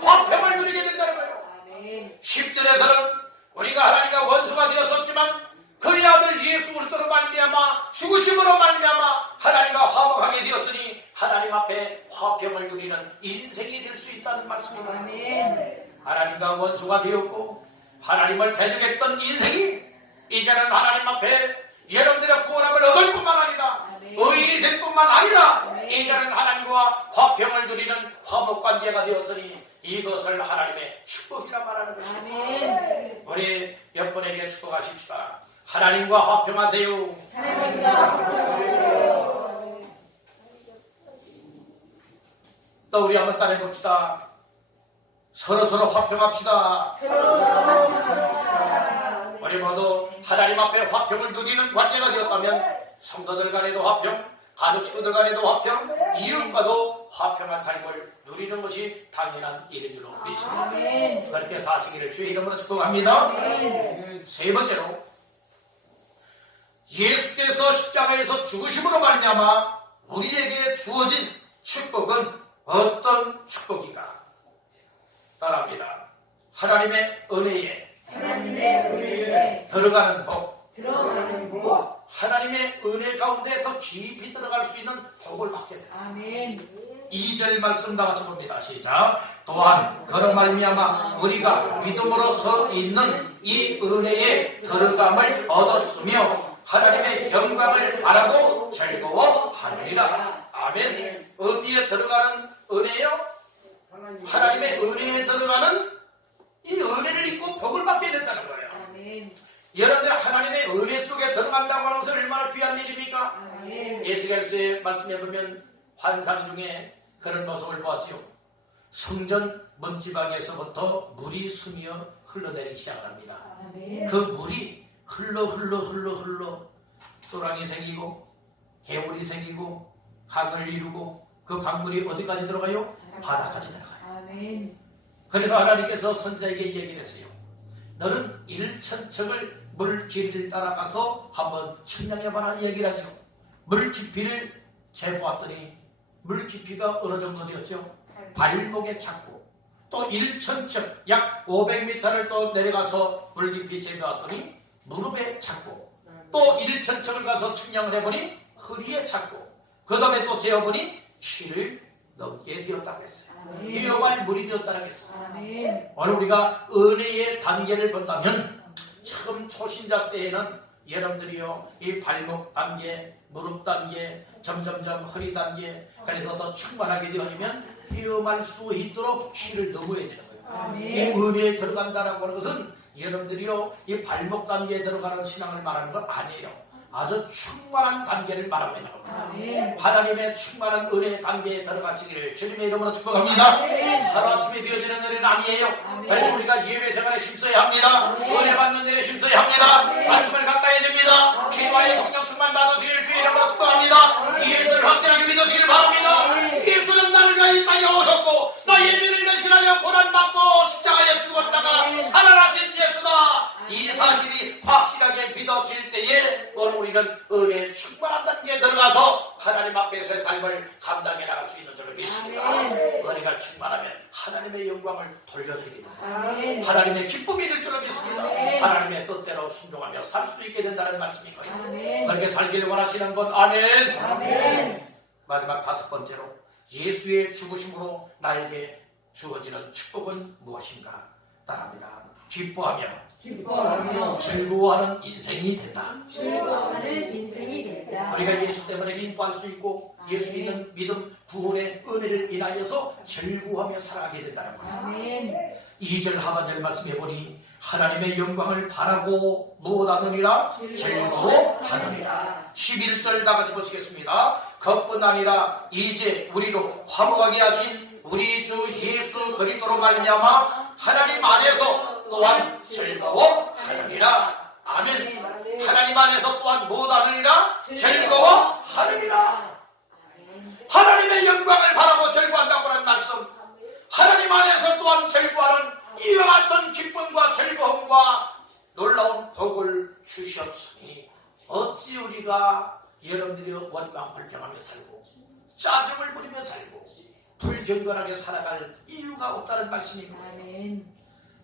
화평을 누리게 된다는 거예요. 아멘. 10절에서는 우리가 하나님과 원수가 되었었지만 그의 아들 예수 그리스도로 말미암아 죽으심으로 말미암아 하나님과 화목하게 되었으니 하나님 앞에 화평을 누리는 인생이 될 수 있다는 말씀입니다. 아멘. 하나님과 원수가 되었고 하나님을 대적했던 인생이 이제는 하나님 앞에 여러분들의 구원함을 얻을 뿐만 아니라 아멘. 의인이 될 뿐만 아니라 아멘. 이제는 하나님과 화평을 누리는 화목관계가 되었으니 이것을 하나님의 축복이라 말하는 것입니다. 아멘. 우리 옆분에게 축복하십시다. 하나님과 화평하세요. 하나님과 화평하세요. 또 우리 한번 따라해 봅시다. 서로서로 화평합시다. 서로 화평합시다. 우리 모두 하나님 앞에 화평을 누리는 관계가 되었다면 성도들 간에도 화평, 가족 식구들 간에도 화평, 이웃과도 화평한 삶을 누리는 것이 당연한 일인 줄로 믿습니다. 아멘. 그렇게 사시기를 주의 이름으로 축복합니다. 아멘. 세 번째로 예수께서 십자가에서 죽으심으로 말미암아 우리에게 주어진 축복은 어떤 축복인가? 따라합니다. 하나님의 은혜에 하나님의 은혜에 들어가는 복, 들어가는 복. 하나님의 은혜 가운데 더 깊이 들어갈 수 있는 복을 받게 됩니다. 아멘. 2절 말씀 다 같이 봅니다. 시작. 또한 그런 말미암아 우리가 믿음으로서 있는 이 은혜에 들어감을 얻었으며 하나님의 영광을 바라고 즐거워하느니라. 아멘. 어디에 들어가는 은혜요? 하나님의 은혜에 들어가는 이 은혜를 입고 복을 받게 된다는 거예요. 아멘. 여러분들 하나님의 은혜 속에 들어간다고 하는 것은 얼마나 귀한 일입니까? 아멘. 에스겔서의 말씀에 보면 환상 중에 그런 모습을 보았지요. 성전 문지방에서부터 물이 스며 흘러내리기 시작을 합니다. 아멘. 그 물이 흘러 또랑이 생기고 개울이 생기고 강을 이루고 그 강물이 어디까지 들어가요? 바다까지 들어가요. 아멘. 그래서 하나님께서 선지자에게 얘기를 했어요. 너는 1,000척을 물 길이를 따라가서 한번 측량해봐라 얘기를 하죠. 물 깊이를 재보았더니 물 깊이가 어느 정도 되었죠? 발목에 찼고 또 1,000척 약 500m를 또 내려가서 물 깊이 재보았더니 무릎에 찼고 또 1,000척을 가서 측량을 해보니 허리에 찼고 그 다음에 또 재어보니 키를 넘게 되었다고 했어요. 위험할 물이 되었다고 했어요. 아멘. 오늘 우리가 은혜의 단계를 본다면 처음 초신자 때에는 여러분들이요 이 발목 단계, 무릎 단계, 점점점 허리 단계 그래서 더 충만하게 되어지면 위험할 수 있도록 키를 넘어야 되는 거예요. 아멘. 이 은혜에 들어간다라고 하는 것은 여러분들이요 이 발목 단계에 들어가는 신앙을 말하는 건 아니에요. 아주 충만한 단계를 말합니다. 아멘. 하나님의 충만한 은혜 단계에 들어가시기를 주님의 이름으로 축복합니다. 아멘. 하루아침에 되어지는 은혜는 아니에요. 아멘. 그래서 우리가 예배 생활에 힘써야 합니다. 아멘. 은혜 받는 일에 힘써야 합니다. 아멘. 말씀을 가까이 됩니다. 기도하여 성령 충만 받으시기를 주의 이름으로 축복합니다. 예수를 확실하게 믿으시길 바랍니다. 아멘. 예수는 나를 위하여 이 땅에 오셨고 너의 죄를 대신하여 고난받고 십자가에 죽었다가 아멘. 살아나신 예수다. 이 사실이 확실하게 믿어질 때에 오늘 우리는 은혜의 충만한 단계에 들어가서 하나님 앞에서의 삶을 감당해 나갈 수 있는 줄로 믿습니다. 아멘. 은혜가 충만하면 하나님의 영광을 돌려드리게 됩니다. 아멘. 하나님의 기쁨이 될 줄로 믿습니다. 아멘. 하나님의 뜻대로 순종하며 살 수 있게 된다는 말씀이거든요. 아멘. 그렇게 살기를 원하시는 분 아멘. 아멘. 마지막 다섯 번째로 예수의 죽으심으로 나에게 주어지는 축복은 무엇인가? 따라합니다. 기뻐하며 기뻐하며 즐거워하는 인생이 된다. 즐거워하는 인생이 됐다. 우리가 예수 때문에 기뻐할 수 있고 예수 믿는 믿음 구원의 은혜를 인하여서 즐거워하며 살아가게 된다는 거예요. 아멘. 2절 하반절 말씀해 보니 하나님의 영광을 바라고 무엇하느니라 즐거워하느니라. 11절 다 같이 보시겠습니다. 그뿐 아니라 이제 우리로 화목하게 하신 우리 주 예수 그리스도로 말미암아 하나님 안에서 또한 즐거워하느니라. 아멘. 하나님 안에서 또한 무엇하느니라? 즐거워하느니라. 하나님의 영광을 바라고 즐거워한다고 하는 말씀, 하나님 안에서 또한 즐거워하는 이와 같은 기쁨과 즐거움과 놀라운 복을 주셨으니 어찌 우리가 여러분들이 원망 불평하며 살고 짜증을 부리며 살고 불경건하게 살아갈 이유가 없다는 말씀입니다. 아멘.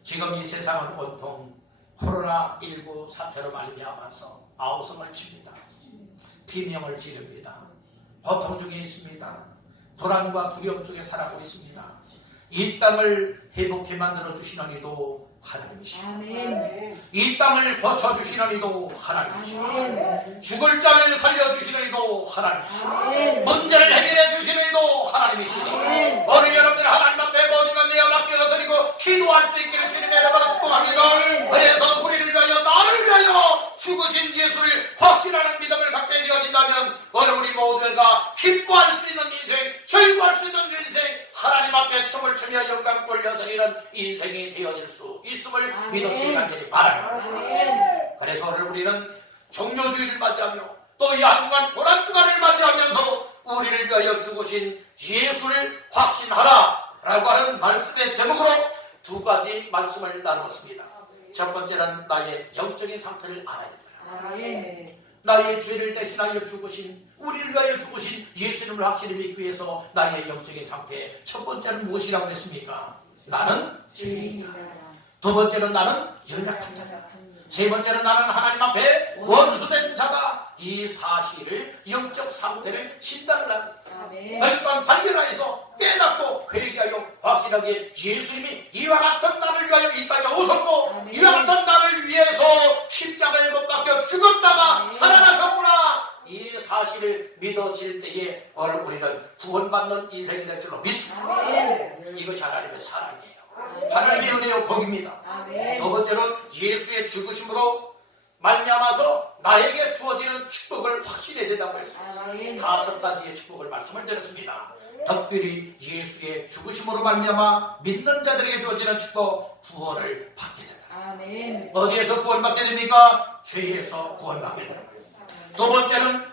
지금 이 세상은 온통 코로나19 사태로 말미암아서 아우성을 칩니다. 비명을 지릅니다. 고통 중에 있습니다. 불안과 두려움 속에 살아가고 있습니다. 이 땅을 회복해 만들어 주시는 이도 하나님이시오. 아멘. 이 땅을 고쳐주시는 이도 하나님이시오. 아멘. 죽을 자를 살려주시는 이도 하나님이시오. 아멘. 문제를 해결해 주시는 이도 하나님이시니 아멘. 오늘 여러분들 하나님 앞에 모두가 내어 맡겨드리고 기도할 수 있기를 주님의 이름으로 축복합니다. 아멘. 그래서 우리를 위하여 나를 위하여 죽으신 예수를 확신하는 믿음을 갖게 되어진다면 오늘 우리 모두가 기뻐할 수 있는 인생, 즐거워할 수 있는 인생, 하나님 앞에 춤을 추며 영광 돌려드리는 인생이 되어질 수 있음을 아멘. 믿어주시기 간절히 바랍니다. 아멘. 그래서 오늘 우리는 종료주의를 맞이하며 또 이 한 주간 고난주간을 맞이하면서 우리를 위하여 죽으신 예수를 확신하라 라고 하는 말씀의 제목으로 두 가지 말씀을 나누었습니다. 첫 번째는 나의 영적인 상태를 알아야 됩니다. 아멘. 나의 죄를 대신하여 죽으신, 우리를 위하여 죽으신 예수님을 확실히 믿기 위해서 나의 영적인 상태 첫 번째는 무엇이라고 했습니까? 나는 죄인이다. 두 번째는 나는 연약한 자다. 세 번째는 나는 하나님 앞에 원수된 자다. 이 사실을, 영적 상태를 진단을 합니다. 아멘. 그러니까 발견하여서 깨닫고 회개하여 확실하게 예수님이 이와 같은 나를 위하여 이 땅에 오셨고 아멘. 이와 같은 나를 위해서 십자가에 못 박혀 죽었다가 아멘. 살아나셨구나, 이 사실을 믿어질 때에 오늘 우리는 구원받는 인생이 될 줄로 믿습니다. 아멘. 이것이 하나님의 사랑이에요. 하나님의 은혜요 복입니다. 아멘. 두 번째는 예수의 죽으심으로 말미암아서 나에게 주어지는 축복을 확신해야 된다고 했습니다. 아멘. 다섯 가지의 축복을 말씀을 드렸습니다. 특별히 예수의 죽으심으로 말미암아 믿는 자들에게 주어지는 축복, 구원을 받게 된다. 아멘. 어디에서 구원받게 됩니까? 죄에서 구원받게 됩니다. 두 번째는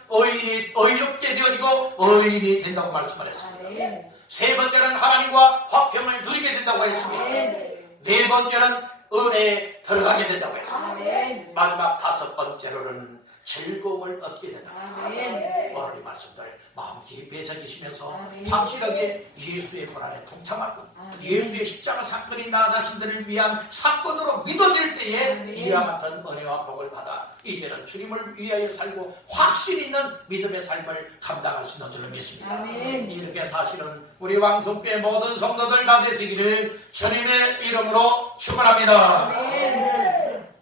의롭게 되어지고 의인이 된다고 말씀을 했습니다. 아멘. 세 번째는 하나님과 화평을 누리게 된다고 했습니다. 아멘. 네 번째는 은혜에 들어가게 된다고 했습니다. 아멘. 마지막 다섯 번째로는 즐거움을 얻게 된다. 아멘. 오늘 이 말씀들 마음 깊이 새기시면서 아멘. 확실하게 예수의 고난에 동참하고 아멘. 예수의 십자가 사건이 나 자신들을 위한 사건으로 믿어질 때에 아멘. 이와 같은 은혜와 복을 받아 이제는 주님을 위하여 살고 확신 있는 믿음의 삶을 감당할 수 있는 줄로 믿습니다. 아멘. 이렇게 사시는 우리 왕성교회 모든 성도들 다 되시기를 주님의 이름으로 축원합니다. 아멘.